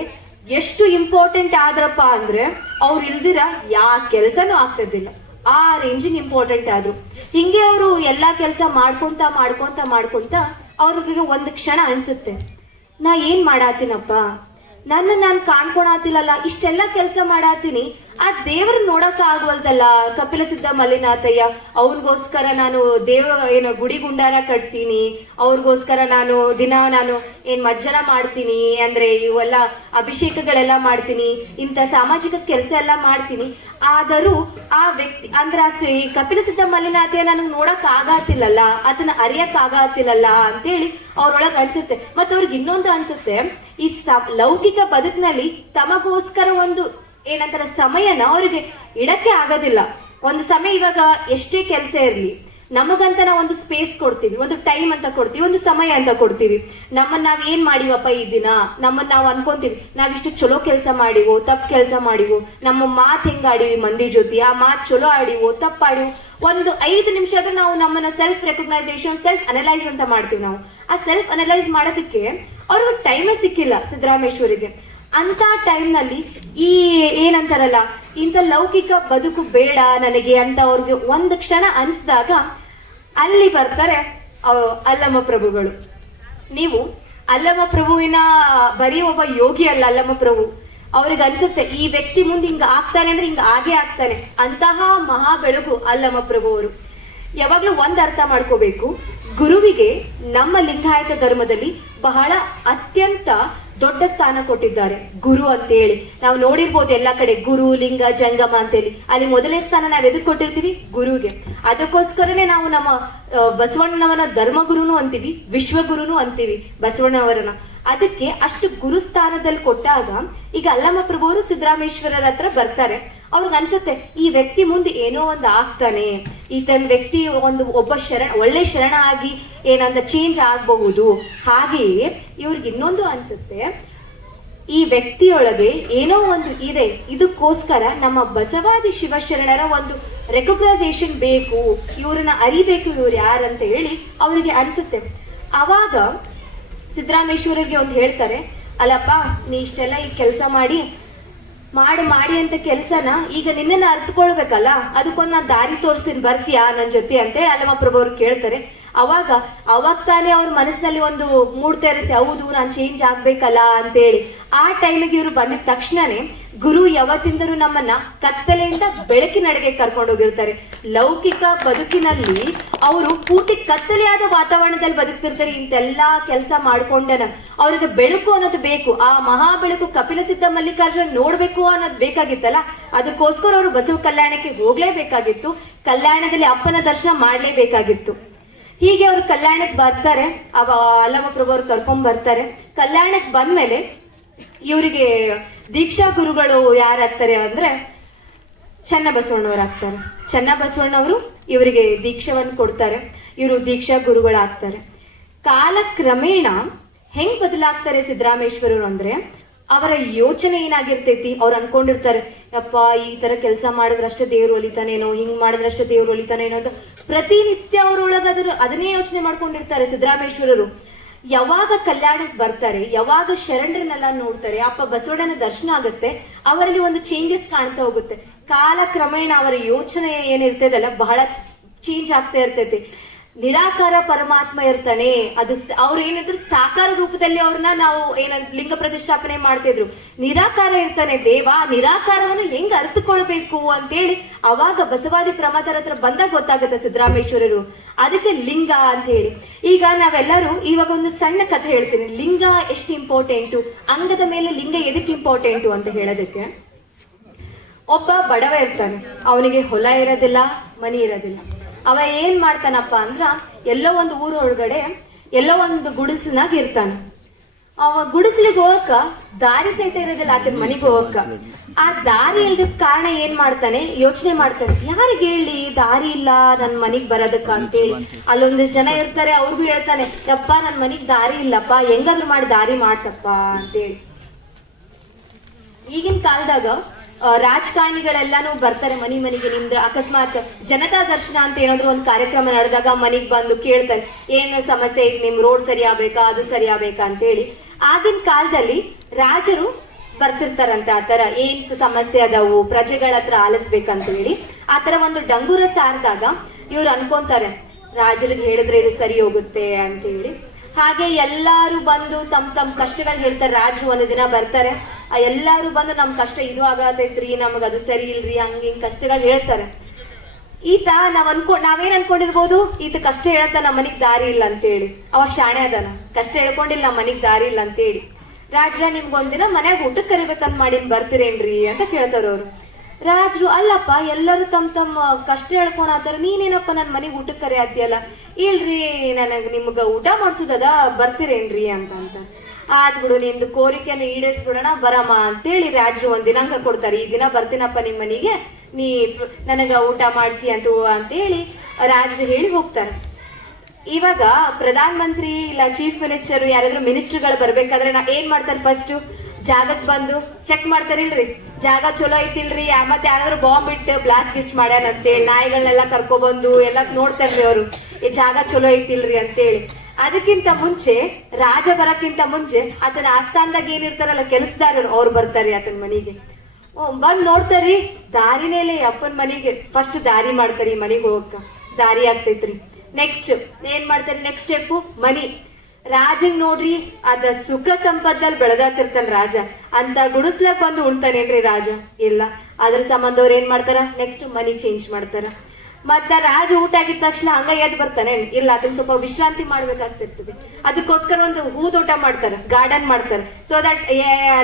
ಎಷ್ಟು ಇಂಪಾರ್ಟೆಂಟ್ ಆದ್ರಪ್ಪ ಅಂದ್ರೆ ಅವ್ರು ಇಲ್ದಿರ ಯಾ ಕೆಲಸನೂ ಆಗ್ತಿದ್ದಿಲ್ಲ, ಆ ರೇಂಜಿಗೆ ಇಂಪಾರ್ಟೆಂಟ್ ಆದ್ರು. ಹಿಂಗೆ ಅವರು ಎಲ್ಲಾ ಕೆಲಸ ಮಾಡ್ಕೊಂತ ಮಾಡ್ಕೊಂತ ಮಾಡ್ಕೊಂತ ಅವ್ರಿಗೆ ಒಂದು ಕ್ಷಣ ಅನ್ಸುತ್ತೆ, ನಾ ಏನ್ ಮಾಡಾತೀನಪ್ಪ, ನಾನು ಕಾಣ್ಕೊಳತಿಲ್ಲಲ್ಲ, ಇಷ್ಟೆಲ್ಲ ಕೆಲಸ ಮಾಡಾತೀನಿ, ಆ ದೇವ್ರ ನೋಡಕ್ ಆಗ್ವಲ್ದಲ್ಲ. ಕಪಿಲ ಸಿದ್ಧ ಮಲ್ಲಿನಾಥಯ್ಯ ಅವನ್ಗೋಸ್ಕರ ನಾನು ಏನು ಗುಡಿ ಗುಂಡಾರ ಕಟ್ಸೀನಿ, ಅವ್ರಿಗೋಸ್ಕರ ನಾನು ಮಜ್ಜನ ಮಾಡ್ತೀನಿ, ಅಂದ್ರೆ ಇವೆಲ್ಲ ಅಭಿಷೇಕಗಳೆಲ್ಲ ಮಾಡ್ತೀನಿ, ಇಂಥ ಸಾಮಾಜಿಕ ಕೆಲಸ ಎಲ್ಲ ಮಾಡ್ತೀನಿ. ಆದರೂ ಆ ವ್ಯಕ್ತಿ ಅಂದ್ರ ಕಪಿಲ ಸಿದ್ಧ ಮಲ್ಲಿನಾಥಯ್ಯ ನನಗೆ ನೋಡಕ್ ಆಗತ್ತಿಲ್ಲಲ್ಲ, ಅದನ್ನ ಅರಿಯಕ್ ಆಗತ್ತಿಲ್ಲಲ್ಲ ಅಂತೇಳಿ ಅವ್ರೊಳಗ್ ಅನ್ಸುತ್ತೆ. ಮತ್ತ ಅವ್ರಿಗೆ ಇನ್ನೊಂದು ಅನ್ಸುತ್ತೆ, ಈ ಲೌಕಿಕ ಬದುಕಿನಲ್ಲಿ ತಮಗೋಸ್ಕರ ಒಂದು ಏನಂತಾರ ಸಮಯನ ಅವ್ರಿಗೆ ಇಡಕ್ಕೆ ಆಗೋದಿಲ್ಲ. ಒಂದು ಸಮಯ, ಇವಾಗ ಎಷ್ಟೇ ಕೆಲಸ ಇರ್ಲಿ, ನಮಗಂತ ನಾವು ಒಂದು ಸ್ಪೇಸ್ ಕೊಡ್ತೀವಿ, ಒಂದು ಟೈಮ್ ಅಂತ ಕೊಡ್ತೀವಿ, ಒಂದು ಸಮಯ ಅಂತ ಕೊಡ್ತೀವಿ. ನಮ್ಮನ್ನ ನಾವ್ ಏನ್ ಮಾಡಿವಪ್ಪ ಈ ದಿನ, ನಮ್ಮನ್ನ ನಾವು ಅನ್ಕೊಂತೀವಿ ನಾವಿಷ್ಟು ಚಲೋ ಕೆಲಸ ಮಾಡಿವೋ, ತಪ್ಪು ಕೆಲಸ ಮಾಡಿವೋ, ನಮ್ಮ ಮಾತ್ ಹೆಂಗ ಆಡಿವಿ ಮಂದಿ ಜೊತೆ, ಆ ಮಾತ್ ಚಲೋ ಆಡಿವೋ ತಪ್ಪು ಆಡಿವೋ, ಒಂದು 5 ನಿಮಿಷ ಆದ್ರೂ ನಾವು ನಮ್ಮನ್ನ ಸೆಲ್ಫ್ ರೆಕಗ್ನೈಸೇಷನ್, ಸೆಲ್ಫ್ ಅನಲೈಸ್ ಅಂತ ಮಾಡ್ತೀವಿ. ನಾವು ಆ ಸೆಲ್ಫ್ ಅನಲೈಸ್ ಮಾಡೋದಕ್ಕೆ ಅವ್ರಿಗೆ ಟೈಮೇ ಸಿಕ್ಕಿಲ್ಲ ಸಿದ್ದರಾಮೇಶ್ವರಿಗೆ. ಅಂತ ಟೈಮ್ ನಲ್ಲಿ ಈ ಏನಂತಾರಲ್ಲ, ಇಂಥ ಲೌಕಿಕ ಬದುಕು ಬೇಡ ನನಗೆ ಅಂತ ಅವ್ರಿಗೆ ಒಂದು ಕ್ಷಣ ಅನಿಸಿದಾಗ ಅಲ್ಲಿ ಬರ್ತಾರೆ ಅಲ್ಲಮ ಪ್ರಭುಗಳು. ನೀವು ಅಲ್ಲಮ ಪ್ರಭುವಿನ ಬರೀ ಒಬ್ಬ ಯೋಗಿ ಅಲ್ಲ ಅಲ್ಲಮ ಪ್ರಭು. ಅವ್ರಿಗೆ ಅನ್ಸುತ್ತೆ ಈ ವ್ಯಕ್ತಿ ಮುಂದೆ ಹಿಂಗ ಆಗ್ತಾನೆ ಅಂದ್ರೆ ಹಿಂಗ ಆಗೇ ಆಗ್ತಾನೆ. ಅಂತಹ ಮಹಾ ಬೆಳಗು ಅಲ್ಲಮ ಪ್ರಭು ಅವರು. ಯಾವಾಗ್ಲೂ ಒಂದ್ ಅರ್ಥ ಮಾಡ್ಕೋಬೇಕು, ಗುರುವಿಗೆ ನಮ್ಮ ಲಿಂಗಾಯತ ಧರ್ಮದಲ್ಲಿ ಬಹಳ ಅತ್ಯಂತ ದೊಡ್ಡ ಸ್ಥಾನ ಕೊಟ್ಟಿದ್ದಾರೆ. ಗುರು ಅಂತ ಹೇಳಿ ನಾವು ನೋಡಿರ್ಬೋದು ಎಲ್ಲಾ ಕಡೆ ಗುರು, ಲಿಂಗ, ಜಂಗಮ ಅಂತೇಳಿ. ಅಲ್ಲಿ ಮೊದಲನೇ ಸ್ಥಾನ ನಾವ್ ಎದಕ್ ಕೊಟ್ಟಿರ್ತೀವಿ? ಗುರುಗೆ. ಅದಕ್ಕೋಸ್ಕರನೇ ನಾವು ನಮ್ಮ ಬಸವಣ್ಣನವನ ಧರ್ಮಗುರುನು ಅಂತೀವಿ, ವಿಶ್ವಗುರುನು ಅಂತೀವಿ ಬಸವಣ್ಣವರನ್ನ. ಅದಕ್ಕೆ ಅಷ್ಟು ಗುರು ಸ್ಥಾನದಲ್ಲಿ ಕೊಟ್ಟಾಗ ಈಗ ಅಲ್ಲಮ ಪ್ರಭು ಅವರು ಸಿದ್ದರಾಮೇಶ್ವರರ ಹತ್ರ ಬರ್ತಾರೆ. ಅವ್ರಿಗೆ ಅನ್ಸುತ್ತೆ ಈ ವ್ಯಕ್ತಿ ಮುಂದೆ ಏನೋ ಒಂದು ಆಗ್ತಾನೆ, ಈತನ ವ್ಯಕ್ತಿ ಒಬ್ಬ ಒಳ್ಳೆ ಶರಣ ಆಗಿ ಏನಂತ ಚೇಂಜ್ ಆಗಬಹುದು. ಹಾಗೆಯೇ ಇವ್ರಿಗೆ ಇನ್ನೊಂದು ಅನ್ಸುತ್ತೆ, ಈ ವ್ಯಕ್ತಿಯೊಳಗೆ ಏನೋ ಒಂದು ಇದೆ, ಇದಕ್ಕೋಸ್ಕರ ನಮ್ಮ ಬಸವಾದಿ ಶಿವಶರಣರ ಒಂದು ರೆಕಗ್ನೈಸೇಷನ್ ಬೇಕು, ಇವ್ರನ್ನ ಅರಿಬೇಕು, ಇವ್ರು ಯಾರಂತ ಹೇಳಿ ಅವರಿಗೆ ಅನ್ಸುತ್ತೆ. ಅವಾಗ ಸಿದ್ದರಾಮೇಶ್ವರರಿಗೆ ಒಂದು ಹೇಳ್ತಾರೆ, ಅಲ್ಲಪ್ಪ ನೀ ಇಷ್ಟೆಲ್ಲ ಈ ಕೆಲಸ ಮಾಡಿ ಅಂತ ಕೆಲ್ಸನ ಈಗ ನಿನ್ನನ್ನ ಅರ್ಥಕೊಳ್ಬೇಕಲ್ಲ, ಅದಕ್ಕೊಂದು ನಾನು ದಾರಿ ತೋರಿಸ್ತೀನಿ, ಬರ್ತೀಯಾ ನನ್ ಜೊತೆ ಅಂತ ಅಲ್ಲಮ ಪ್ರಭು ಅವ್ರು ಕೇಳ್ತಾರೆ. ಅವಾಗ ತಾನೇ ಅವ್ರ ಮನಸ್ಸಿನಲ್ಲಿ ಒಂದು ಮೂಡ್ತಾ ಇರುತ್ತೆ, ಹೌದು ನಾನು ಚೇಂಜ್ ಆಗ್ಬೇಕಲ್ಲ ಅಂತೇಳಿ. ಆ ಟೈಮಿಗೆ ಇವ್ರು ಬಂದಿದ ತಕ್ಷಣನೇ ಗುರು ಯಾವತ್ತಿಂದರೂ ನಮ್ಮನ್ನ ಕತ್ತಲೆಯಿಂದ ಬೆಳಕಿನಡೆಗೆ ಕರ್ಕೊಂಡು ಹೋಗಿರ್ತಾರೆ. ಲೌಕಿಕ ಬದುಕಿನಲ್ಲಿ ಅವರು ಪೂರ್ತಿ ಕತ್ತಲೆಯಾದ ವಾತಾವರಣದಲ್ಲಿ ಬದುಕ್ತಿರ್ತಾರೆ. ಇಂತೆಲ್ಲಾ ಕೆಲಸ ಮಾಡ್ಕೊಂಡನ ಅವ್ರಿಗೆ ಬೆಳಕು ಅನ್ನೋದು ಬೇಕು. ಆ ಮಹಾ ಬೆಳಕು ಕಪಿಲ ಸಿದ್ಧ ಮಲ್ಲಿಕಾರ್ಜುನ ನೋಡ್ಬೇಕು ಅನ್ನೋದು ಬೇಕಾಗಿತ್ತಲ್ಲ, ಅದಕ್ಕೋಸ್ಕರ ಅವರು ಬಸವ ಕಲ್ಯಾಣಕ್ಕೆ ಹೋಗ್ಲೇಬೇಕಾಗಿತ್ತು. ಕಲ್ಯಾಣದಲ್ಲಿ ಅಪ್ಪನ ದರ್ಶನ ಮಾಡ್ಲೇಬೇಕಾಗಿತ್ತು. ಹೀಗೆ ಅವ್ರು ಕಲ್ಯಾಣಕ್ಕೆ ಬರ್ತಾರೆ. ಅಲ್ಲಮ ಪ್ರಭು ಅವ್ರು ಕರ್ಕೊಂಡ್ ಬರ್ತಾರೆ. ಕಲ್ಯಾಣಕ್ಕೆ ಬಂದ್ಮೇಲೆ ಇವರಿಗೆ ದೀಕ್ಷಾ ಗುರುಗಳು ಯಾರಾಗ್ತಾರೆ ಅಂದ್ರೆ ಚನ್ನಬಸವಣ್ಣವ್ರು ಆಗ್ತಾರೆ. ಚನ್ನಬಸವಣ್ಣವರು ಇವರಿಗೆ ದೀಕ್ಷಾವನ್ನು ಕೊಡ್ತಾರೆ. ಇವರು ದೀಕ್ಷಾ ಗುರುಗಳಾಗ್ತಾರೆ. ಕಾಲಕ್ರಮೇಣ ಹೆಂಗ್ ಬದಲಾಗ್ತಾರೆ ಸಿದ್ದರಾಮೇಶ್ವರರು ಅಂದ್ರೆ, ಅವರ ಯೋಚನೆ ಏನಾಗಿರ್ತೈತಿ, ಅವ್ರು ಅನ್ಕೊಂಡಿರ್ತಾರೆ ಯಪ್ಪ ಈ ತರ ಕೆಲಸ ಮಾಡಿದ್ರಷ್ಟೇ ದೇವ್ರು ಒಲಿತಾನೇನೋ, ಹಿಂಗ್ ಮಾಡಿದ್ರಷ್ಟೇ ದೇವ್ರು ಒಲಿತಾನೇನೋ ಅಂತ ಪ್ರತಿನಿತ್ಯ ಅವ್ರೊಳಗ ಅದನ್ನೇ ಯೋಚನೆ ಮಾಡ್ಕೊಂಡಿರ್ತಾರೆ ಸಿದ್ದರಾಮೇಶ್ವರರು. ಯಾವಾಗ ಕಲ್ಯಾಣಕ್ಕೆ ಬರ್ತಾರೆ, ಯಾವಾಗ ಶರಣರನ್ನೆಲ್ಲ ನೋಡ್ತಾರೆ, ಅಪ್ಪ ಬಸವಣ್ಣನ ದರ್ಶನ ಆಗುತ್ತೆ, ಅವರಲ್ಲಿ ಒಂದು ಚೇಂಜಸ್ ಕಾಣ್ತಾ ಹೋಗುತ್ತೆ. ಕಾಲಕ್ರಮೇಣ ಅವರ ಯೋಚನೆ ಏನಿರ್ತದಲ್ಲ ಬಹಳ ಚೇಂಜ್ ಆಗ್ತಾ ಇರ್ತೈತಿ. ನಿರಾಕಾರ ಪರಮಾತ್ಮ ಇರ್ತಾನೆ, ಅದು ಅವ್ರು ಏನಿದ್ರು ಸಾಕಾರ ರೂಪದಲ್ಲಿ ಅವ್ರನ್ನ ನಾವು ಲಿಂಗ ಪ್ರತಿಷ್ಠಾಪನೆ ಮಾಡ್ತಿದ್ರು. ನಿರಾಕಾರ ಇರ್ತಾನೆ ದೇವ, ನಿರಾಕಾರವನ್ನು ಹೆಂಗ್ ಅರ್ಥಕೊಳ್ಬೇಕು ಅಂತೇಳಿ ಅವಾಗ ಬಸವಾದಿ ಪ್ರಮಾದರ ಹತ್ರ ಬಂದಾಗ ಗೊತ್ತಾಗುತ್ತೆ ಸಿದ್ದರಾಮೇಶ್ವರರು. ಅದಕ್ಕೆ ಲಿಂಗ ಅಂತ ಹೇಳಿ. ಈಗ ನಾವೆಲ್ಲರೂ ಇವಾಗ ಒಂದು ಸಣ್ಣ ಕಥೆ ಹೇಳ್ತೀನಿ, ಲಿಂಗ ಎಷ್ಟು ಇಂಪಾರ್ಟೆಂಟು, ಅಂಗದ ಮೇಲೆ ಲಿಂಗ ಎದಕ್ಕೆ ಇಂಪಾರ್ಟೆಂಟು ಅಂತ ಹೇಳೋದಕ್ಕೆ. ಒಬ್ಬ ಬಡವ ಇರ್ತಾನೆ, ಅವನಿಗೆ ಹೊಲ ಇರೋದಿಲ್ಲ, ಮನಿ ಇರೋದಿಲ್ಲ. ಅವ ಏನ್ ಮಾಡ್ತಾನಪ್ಪ ಅಂದ್ರ ಎಲ್ಲೋ ಒಂದು ಊರೊಳಗಡೆ ಎಲ್ಲೋ ಒಂದು ಗುಡಿಸನಾಗ ಇರ್ತಾನ. ಅವ ಗುಡಿಸ್ಲಿಕ್ಕೆ ಹೋಗಕ್ಕ ದಾರಿ ಸಹಿತ ಇರೋದಿಲ್ಲ ಆತನ ಮನೆಗೆ ಹೋಗಕ್ಕ. ಆ ದಾರಿ ಇಲ್ದ ಕಾರಣ ಏನ್ ಮಾಡ್ತಾನೆ, ಯೋಚನೆ ಮಾಡ್ತಾನೆ, ಯಾರಿಗೆ ಹೇಳಿ ದಾರಿ ಇಲ್ಲ ನನ್ ಮನಿಗ್ ಬರೋದಕ್ಕ ಅಂತೇಳಿ. ಅಲ್ಲೊಂದಿಷ್ಟು ಜನ ಇರ್ತಾರೆ, ಅವ್ರಿಗೂ ಹೇಳ್ತಾನೆ, ಯಪ್ಪ ನನ್ ಮನಿಗ್ ದಾರಿ ಇಲ್ಲಪ್ಪ, ಹೆಂಗಾದ್ರು ಮಾಡಿ ದಾರಿ ಮಾಡ್ಸಪ್ಪ ಅಂತೇಳಿ. ಈಗಿನ ಕಾಲದಾಗ ರಾಜಕಾರಣಿಗಳೆಲ್ಲಾನು ಬರ್ತಾರೆ ಮನೆಗೆ. ನಿಮ್ದು ಅಕಸ್ಮಾತ್ ಜನತಾ ದರ್ಶನ ಅಂತ ಏನಾದ್ರು ಒಂದು ಕಾರ್ಯಕ್ರಮ ನಡೆದಾಗ ಮನೆಗ್ ಬಂದು ಕೇಳ್ತಾರೆ, ಏನು ಸಮಸ್ಯೆ ಐತಿ, ನಿಮ್ ರೋಡ್ ಸರಿ ಆಗ್ಬೇಕಾ, ಅದು ಸರಿ ಆಗ್ಬೇಕಾ ಅಂತ ಹೇಳಿ. ಆಗಿನ ಕಾಲದಲ್ಲಿ ರಾಜರು ಬರ್ತಿರ್ತಾರಂತೆ, ಆತರ ಏನ್ ಸಮಸ್ಯೆ ಅದಾವು ಪ್ರಜೆಗಳ ಹತ್ರ ಆಲಿಸ್ಬೇಕಂತ ಹೇಳಿ. ಆತರ ಒಂದು ಡಂಗೂರ ಸಾರಿದಾಗ ಇವ್ರು ಅನ್ಕೊಂತಾರೆ, ರಾಜರಿಗೆ ಹೇಳಿದ್ರೆ ಇದು ಸರಿ ಹೋಗುತ್ತೆ ಅಂತ ಹೇಳಿ. ಹಾಗೆ ಎಲ್ಲಾರು ಬಂದು ತಮ್ ಕಷ್ಟಗಳು ಹೇಳ್ತಾರೆ. ರಾಜರು ಒಂದು ದಿನ ಬರ್ತಾರೆ, ಎಲ್ಲಾರು ಬಂದು ನಮ್ ಕಷ್ಟ ಇದು ಆಗತೈತ್ರಿ, ನಮಗ್ ಅದು ಸರಿ ಇಲ್ರಿ, ಹಿಂಗ್ ಕಷ್ಟಗಳು ಹೇಳ್ತಾರೆ. ಈತ ನಾವೇನ್ ಅನ್ಕೊಂಡಿರ್ಬೋದು, ಈತ ಕಷ್ಟ ಹೇಳತ್ತ ನಮ್ಮ ಮನಿಗ್ ದಾರಿ ಇಲ್ಲ ಅಂತ ಹೇಳಿ. ಅವ ಶಾಣೆ ಅದಾನ, ಕಷ್ಟ ಹೇಳ್ಕೊಂಡಿಲ್ಲ ನಮ್ಮ ಮನಿಗ್ ದಾರಿ ಇಲ್ಲ ಅಂತ ಹೇಳಿ. ರಾಜ್ರ ನಿಮ್ಗೊಂದಿನ ಮನ್ಯಾಗ ಊಟಕ್ಕೆ ಕರಿಬೇಕಂತ ಮಾಡಿನ್ ಬರ್ತೀರೇನ್ರಿ ಅಂತ ಕೇಳ್ತಾರ ಅವ್ರು. ರಾಜ್ರು ಅಲ್ಲಪ್ಪ ಎಲ್ಲರೂ ತಮ್ಮ ಕಷ್ಟ ಹೇಳ್ಕೊಳತ್ತಾರ, ನೀನೇನಪ್ಪ ನನ್ ಮನೆಗ್ ಊಟಕ್ಕೆ ಕರಿ ಆದ್ಯಲ್ಲ. ಇಲ್ರಿ ನನಗ್ ನಿಮ್ಗ ಊಟ ಮಾಡ್ಸುದದ, ಬರ್ತೀರೇನ್ರಿ ಅಂತ ಆದ್ ಬಿಡು, ನಿಂದು ಕೋರಿಕೆನ ಈಡೇರಿಸ್ಬಿಡೋಣ ಬರಮ್ಮ ಅಂತೇಳಿ ರಾಜ್ರು ಒಂದ್ ದಿನಾಂಕ ಕೊಡ್ತಾರೆ. ಈ ದಿನ ಬರ್ತೀನಪ್ಪ ನಿಮ್ ಮನೆಗೆ, ನೀ ನನಗ ಊಟ ಮಾಡಿಸಿ ಅಂತೇಳಿ ರಾಜ್ರು ಹೇಳಿ ಹೋಗ್ತಾರೆ. ಇವಾಗ ಪ್ರಧಾನ ಮಂತ್ರಿ ಇಲ್ಲ ಚೀಫ್ ಮಿನಿಸ್ಟರ್ ಯಾರಾದ್ರೂ ಮಿನಿಸ್ಟರ್ಗಳು ಬರ್ಬೇಕಾದ್ರೆ ಏನ್ ಮಾಡ್ತಾರೆ, ಫಸ್ಟ್ ಜಾಗಕ್ ಬಂದು ಚೆಕ್ ಮಾಡ್ತಾರಿಲ್ರಿ, ಜಾಗ ಚಲೋ ಐತಿಲ್ರಿ, ಮತ್ತೆ ಯಾರಾದ್ರೂ ಬಾಂಬ್ ಇಟ್ಟು ಬ್ಲಾಸ್ಟ್ ಗಿಸ್ಟ್ ಮಾಡ್ಯಾನ ಅಂತೇಳಿ ನಾಯಿಗಳನ್ನೆಲ್ಲ ಕರ್ಕೊಬಂದು ಎಲ್ಲ ನೋಡ್ತಾರ್ರಿ ಅವರು, ಈ ಜಾಗ ಚಲೋ ಐತಿಲ್ರಿ ಅಂತೇಳಿ. ಅದಕ್ಕಿಂತ ಮುಂಚೆ ರಾಜ ಬರಕ್ಕಿಂತ ಮುಂಚೆ ಆತನ ಆಸ್ಥಾನದಾಗ ಏನಿರ್ತಾರಲ್ಲ ಕೆಲಸದಾರರು, ಅವ್ರು ಬರ್ತಾರೆ ಆತನ ಮನೆಗೆ. ಬಂದ್ ನೋಡ್ತಾರಿ, ದಾರಿನೇ ಇಲ್ಲ ಅಪ್ಪನ ಮನೆಗೆ. ಫಸ್ಟ್ ದಾರಿ ಮಾಡ್ತಾರಿ, ಮನೆಗೆ ಹೋಗಕ್ಕ ದಾರಿ ಆಗ್ತೈತ್ರಿ. ನೆಕ್ಸ್ಟ್ ಏನ್ ಮಾಡ್ತಾರೆ, ನೆಕ್ಸ್ಟ್ ಸ್ಟೆಪ್ ಮನಿ. ರಾಜಂಗ್ ನೋಡ್ರಿ, ಅದ ಸುಖ ಸಂಪತ್ತಲ್ಲಿ ಬೆಳೆದಾತಿರ್ತಾನ ರಾಜ, ಅಂತ ಗುಡಿಸ್ಲಾಕ್ ಬಂದು ಉಣ್ತಾನೇನ್ರಿ ರಾಜ? ಇಲ್ಲ. ಅದ್ರ ಸಂಬಂಧ ಅವ್ರು ಏನ್ ಮಾಡ್ತಾರ, ನೆಕ್ಸ್ಟ್ ಮನಿ ಚೇಂಜ್ ಮಾಡ್ತಾರ. ಮತ್ತ ರಾಜ ಊಟ ಆಗಿದ ತಕ್ಷಣ ಹಂಗ ಎದ್ದು ಬರ್ತಾನೆ? ಇಲ್ಲ, ಅದನ್ನ ಸ್ವಲ್ಪ ವಿಶ್ರಾಂತಿ ಮಾಡ್ಬೇಕಾಗ್ತಿರ್ತದೆ. ಅದಕ್ಕೋಸ್ಕರ ಒಂದು ಹೂದೋಟ ಮಾಡ್ತಾರ, ಗಾರ್ಡನ್ ಮಾಡ್ತಾರ, ಸೊ ದಟ್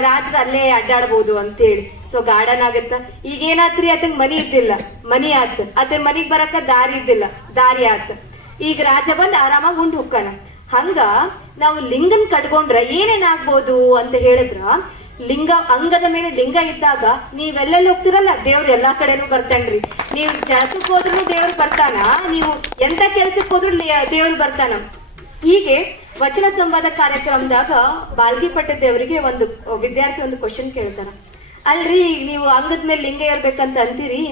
ರಾಜರು ಅಲ್ಲೇ ಅಡ್ಡಾಡ್ಬೋದು ಅಂತ ಹೇಳಿ. ಸೊ ಗಾರ್ಡನ್ ಆಗತ್ತ. ಈಗ ಏನಾತ್ರಿ, ಅದಕ್ಕೆ ಮನಿ ಇದ್ದಿಲ್ಲ, ಮನಿ ಆತ್. ಅದನ್ನ ಮನಿಗ್ ಬರಕ ದಾರಿ ಇದ್ದಿಲ್ಲ, ದಾರಿ ಆತ್. ಈಗ ರಾಜ ಬಂದ್ ಆರಾಮಾಗಿ ಉಂಡ್ ಹೋಗ್ತಾನ. ಹಂಗ ನಾವು ಲಿಂಗನ್ ಕಟ್ಕೊಂಡ್ರ ಏನೇನಾಗ್ಬೋದು ಅಂತ ಹೇಳಿದ್ರ, ಲಿಂಗ ಅಂಗದ ಮೇಲೆ ಲಿಂಗ ಇದ್ದಾಗ ನೀವೆಲ್ಲೆಲ್ಲಿ ಹೋಗ್ತಿರಲ್ಲ, ದೇವ್ರು ಎಲ್ಲಾ ಕಡೆನೂ ಬರ್ತಾನ್ರಿ. ನೀವು ಜಳಕಕ್ಕೆ ಹೋದ್ರು ದೇವ್ರು ಬರ್ತಾನ, ನೀವು ಎಂತ ಕೆಲ್ಸಕ್ಕೆ ಹೋದ್ರು ದೇವ್ರು ಬರ್ತಾನ. ಹೀಗೆ ವಚನ ಸಂವಾದ ಕಾರ್ಯಕ್ರಮದಾಗ ಬಾಲ್ಗಿ ಪಟ್ಟದೇವರಿಗೆ ಒಂದು ವಿದ್ಯಾರ್ಥಿ ಒಂದು ಕ್ವಶನ್ ಕೇಳ್ತಾರ, ಅಲ್ರಿ ನೀವು ಅಂಗದ ಮೇಲೆ ಲಿಂಗ ಇರ್ಬೇಕಂತ ಅಂತೀರಿ,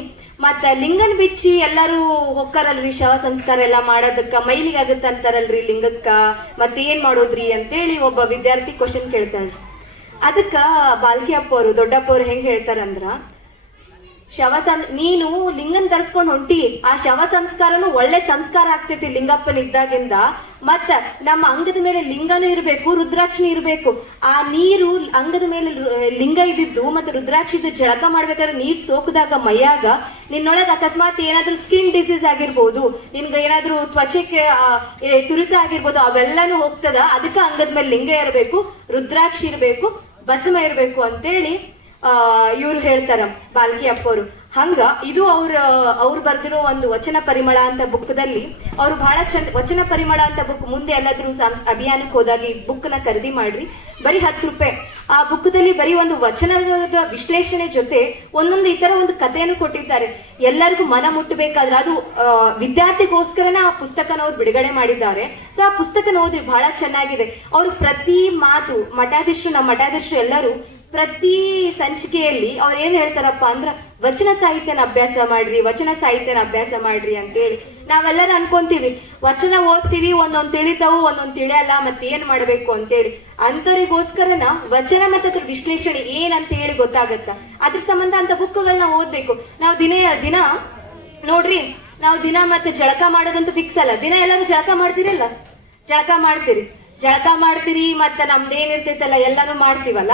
ಮತ್ತ ಲಿಂಗನ್ ಬಿಚ್ಚಿ ಎಲ್ಲಾರು ಹೊಕ್ಕಾರಲ್ರಿ ಶವ ಸಂಸ್ಕಾರ ಎಲ್ಲಾ ಮಾಡೋದಕ್ಕ, ಮೈಲಿಗೆ ಆಗತ್ತ ಅಂತಾರಲ್ರಿ ಲಿಂಗಕ್ಕ, ಮತ್ತೆ ಏನ್ ಮಾಡೋದ್ರಿ ಅಂತೇಳಿ ಒಬ್ಬ ವಿದ್ಯಾರ್ಥಿ ಕ್ವಶನ್ ಕೇಳ್ತಾಳ್ರಿ. ಅದಕ್ಕ ಬಾಲ್ಕಿ ಅಪ್ಪ ಅವರು ದೊಡ್ಡಪ್ಪ ಅವ್ರು ಹೆಂಗ್ ಹೇಳ್ತಾರಂದ್ರ, ನೀನು ಲಿಂಗನ್ ಧರಿಸ್ಕೊಂಡ್ ಹೊಂಟಿ, ಆ ಶವ ಸಂಸ್ಕಾರನು ಒಳ್ಳೆ ಸಂಸ್ಕಾರ ಆಗ್ತೈತಿ ಲಿಂಗಪ್ಪನ ಇದ್ದಾಗಿಂದ. ಮತ್ತ ನಮ್ಮ ಅಂಗದ ಮೇಲೆ ಲಿಂಗನೂ ಇರ್ಬೇಕು, ರುದ್ರಾಕ್ಷಿ ಇರ್ಬೇಕು. ಆ ನೀರು ಅಂಗದ ಮೇಲೆ ಲಿಂಗ ಇದ್ದಿದ್ದು ಮತ್ತೆ ರುದ್ರಾಕ್ಷಿದ ಜಳಕ ಮಾಡ್ಬೇಕಾದ್ರೆ ನೀರ್ ಸೋಕದಾಗ ಮೈಯಾಗ ನಿನ್ನೊಳಗ ಅಕಸ್ಮಾತ್ ಏನಾದ್ರೂ ಸ್ಕಿನ್ ಡಿಸೀಸ್ ಆಗಿರ್ಬೋದು, ನಿನ್ಗ ಏನಾದ್ರೂ ತ್ವಚೆಗೆ ತುರಿತ ಆಗಿರ್ಬೋದು, ಅವೆಲ್ಲಾನು ಹೋಗ್ತದ. ಅದಕ್ಕ ಅಂಗದ ಮೇಲೆ ಲಿಂಗ ಇರ್ಬೇಕು, ರುದ್ರಾಕ್ಷಿ ಇರ್ಬೇಕು, ಭಸ್ಮ ಇರ್ಬೇಕು ಅಂತೇಳಿ ಇವ್ರು ಹೇಳ್ತಾರ ಬಾಲ್ಕಿ ಅಪ್ಪವರು. ಹಂಗ ಇದು ಅವ್ರು ಬರ್ದಿರೋ ಒಂದು ವಚನ ಪರಿಮಳ ಅಂತ ಬುಕ್ದಲ್ಲಿ ಅವ್ರು ಬಹಳ ಚಂದ, ವಚನ ಪರಿಮಳ ಅಂತ ಬುಕ್ ಮುಂದೆ ಎಲ್ಲಾದ್ರೂ ಅಭಿಯಾನಕ್ಕೆ ಹೋದಾಗ ಈ ಬುಕ್ ನ ಖರೀದಿ ಮಾಡ್ರಿ, ಬರೀ 10 ರೂಪಾಯಿ. ಆ ಬುಕ್ದಲ್ಲಿ ಬರೀ ಒಂದು ವಚನದ ವಿಶ್ಲೇಷಣೆ ಜೊತೆ ಒಂದೊಂದು ಈ ತರ ಒಂದು ಕಥೆಯನ್ನು ಕೊಟ್ಟಿದ್ದಾರೆ. ಎಲ್ಲರಿಗೂ ಮನ ಮುಟ್ಟಬೇಕಾದ್ರೆ ಅದು ವಿದ್ಯಾರ್ಥಿಗೋಸ್ಕರನೇ ಆ ಪುಸ್ತಕನ ಅವ್ರು ಬಿಡುಗಡೆ ಮಾಡಿದ್ದಾರೆ. ಸೊ ಆ ಪುಸ್ತಕ ಓದ್ರಿ, ಬಹಳ ಚೆನ್ನಾಗಿದೆ. ಅವ್ರು ಪ್ರತಿ ಮಾತು ನಮ್ಮ ಮಠಾಧೀಶರು ಎಲ್ಲರೂ ಪ್ರತಿ ಸಂಚಿಕೆಯಲ್ಲಿ ಅವ್ರು ಏನ್ ಹೇಳ್ತಾರಪ್ಪ ಅಂದ್ರ, ವಚನ ಸಾಹಿತ್ಯನ ಅಭ್ಯಾಸ ಮಾಡ್ರಿ ಅಂತೇಳಿ. ನಾವೆಲ್ಲರೂ ಅನ್ಕೊಂತೀವಿ ವಚನ ಓದ್ತೀವಿ, ಒಂದೊಂದ್ ತಿಳಿತಾವು ಒಂದೊಂದ್ ತಿಳಿಯಲ್ಲ, ಮತ್ತೆ ಏನ್ ಮಾಡ್ಬೇಕು ಅಂತೇಳಿ. ಅಂತವರಿಗೋಸ್ಕರನ ವಚನ ಮತ್ತೆ ಅದ್ರ ವಿಶ್ಲೇಷಣೆ ಏನಂತ ಹೇಳಿ ಗೊತ್ತಾಗತ್ತ. ಅದ್ರ ಸಂಬಂಧ ಅಂತ ಬುಕ್ಗಳನ್ನ ಓದ್ಬೇಕು. ನಾವು ದಿನ ನೋಡ್ರಿ, ನಾವು ದಿನ ಮತ್ತೆ ಜಳಕ ಮಾಡೋದಂತೂ ಫಿಕ್ಸ್ ಅಲ್ಲ. ದಿನ ಎಲ್ಲರೂ ಜಳಕ ಮಾಡ್ತೀರಲ್ಲ, ಜಳಕ ಮಾಡ್ತೀರಿ ಮತ್ತೆ ನಮ್ದೇನಿರ್ತೈತಲ್ಲ ಎಲ್ಲಾನು ಮಾಡ್ತೀವಲ್ಲ.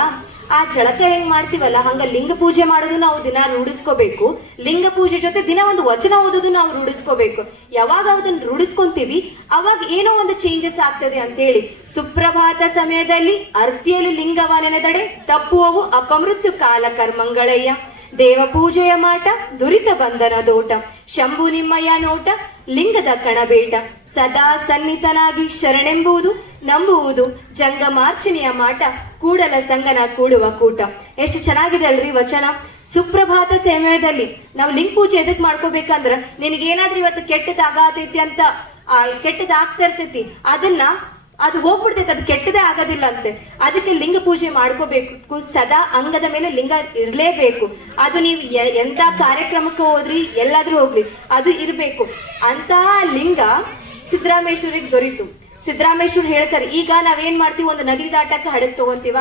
ಆ ಜಳಕ ಹೆಂಗ್ ಮಾಡ್ತೀವಲ್ಲ, ಹಂಗ ಲಿಂಗ ಪೂಜೆ ಮಾಡೋದು ನಾವು ದಿನ ರೂಢಿಸ್ಕೋಬೇಕು. ಲಿಂಗ ಪೂಜೆ ಜೊತೆ ದಿನ ಒಂದು ವಚನ ಓದೋದು ನಾವು ರೂಢಿಸ್ಕೋಬೇಕು. ಯಾವಾಗ ಅದನ್ನ ರೂಢಿಸ್ಕೊಂತೀವಿ ಅವಾಗ ಏನೋ ಒಂದು ಚೇಂಜಸ್ ಆಗ್ತದೆ ಅಂತೇಳಿ. ಸುಪ್ರಭಾತ ಸಮಯದಲ್ಲಿ ಅರ್ತಿಯಲ್ಲಿ ಲಿಂಗವ ನೆನೆದಡೆ ತಪ್ಪುವವು ಅಪಮೃತ್ಯು ಕಾಲ ಕರ್ಮಂಗಳಯ್ಯ. ದೇವ ಪೂಜೆಯ ಮಾಟ ದುರಿತ ಬಂಧನ ದೋಟ. ಶಂಭು ನಿಮ್ಮಯ್ಯ ನೋಟ ಲಿಂಗದ ಕಣಬೇಟ. ಸದಾ ಸನ್ನಿತನಾಗಿ ಶರಣೆಂಬುವುದು ನಂಬುವುದು ಜಂಗಮಾರ್ಚನೆಯ ಮಾಟ. ಕೂಡಲ ಸಂಗನ ಕೂಡುವ ಕೂಟ. ಎಷ್ಟು ಚೆನ್ನಾಗಿದೆ ಅಲ್ರಿ ವಚನ. ಸುಪ್ರಭಾತ ಸಮಯದಲ್ಲಿ ನಾವು ಲಿಂಗ ಪೂಜೆ ಎದಕ್ ಮಾಡ್ಕೋಬೇಕಂದ್ರ, ನಿನಗೇನಾದ್ರೂ ಇವತ್ತು ಕೆಟ್ಟದಾಗತೈತಿ ಅಂತ ಕೆಟ್ಟದಾಗ್ತಾ ಇರ್ತೈತಿ, ಅದನ್ನ ಅದು ಹೋಗ್ಬಿಡ್ತೈತೆ, ಅದು ಕೆಟ್ಟದೇ ಆಗೋದಿಲ್ಲ ಅಂತೆ. ಅದಕ್ಕೆ ಲಿಂಗ ಪೂಜೆ ಮಾಡ್ಕೋಬೇಕು, ಸದಾ ಅಂಗದ ಮೇಲೆ ಲಿಂಗ ಇರ್ಲೇಬೇಕು. ಅದು ನೀವು ಎಂತ ಕಾರ್ಯಕ್ರಮಕ್ಕೆ ಹೋದ್ರಿ, ಎಲ್ಲಾದ್ರೂ ಹೋಗ್ಲಿ, ಅದು ಇರ್ಬೇಕು. ಅಂತಹ ಲಿಂಗ ಸಿದ್ದರಾಮೇಶ್ವರಿಗೆ ದೊರೀತು. ಸಿದ್ದರಾಮೇಶ್ವರ್ ಹೇಳ್ತಾರೆ, ಈಗ ನಾವೇನ್ ಮಾಡ್ತೀವಿ, ಒಂದು ನದಿ ದಾಟಕ್ಕೆ ಹಡಗ್ ತಗೊಂತೀವ,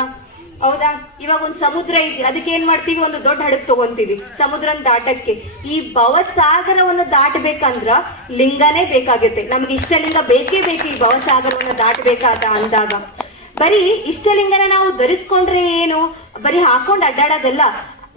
ಹೌದಾ? ಇವಾಗ ಒಂದು ಸಮುದ್ರ ಇದೆ, ಅದಕ್ಕೆ ಏನ್ ಮಾಡ್ತೀವಿ, ಒಂದು ದೊಡ್ಡ ಹಡಗ್ ತಗೊಂತೀವಿ ಸಮುದ್ರನ ದಾಟಕ್ಕೆ. ಈ ಭವಸಾಗರವನ್ನು ದಾಟಬೇಕಂದ್ರ ಲಿಂಗನೇ ಬೇಕಾಗುತ್ತೆ. ನಮ್ಗೆ ಇಷ್ಟಲಿಂಗ ಬೇಕೇ ಬೇಕು ಈ ಭವಸಾಗರವನ್ನು ದಾಟಬೇಕಾದ ಅಂದಾಗ. ಬರೀ ಇಷ್ಟಲಿಂಗನ ನಾವು ಧರಿಸ್ಕೊಂಡ್ರೆ ಏನು, ಬರೀ ಹಾಕೊಂಡ್ ಅಡ್ಡಾಡೋದಲ್ಲ,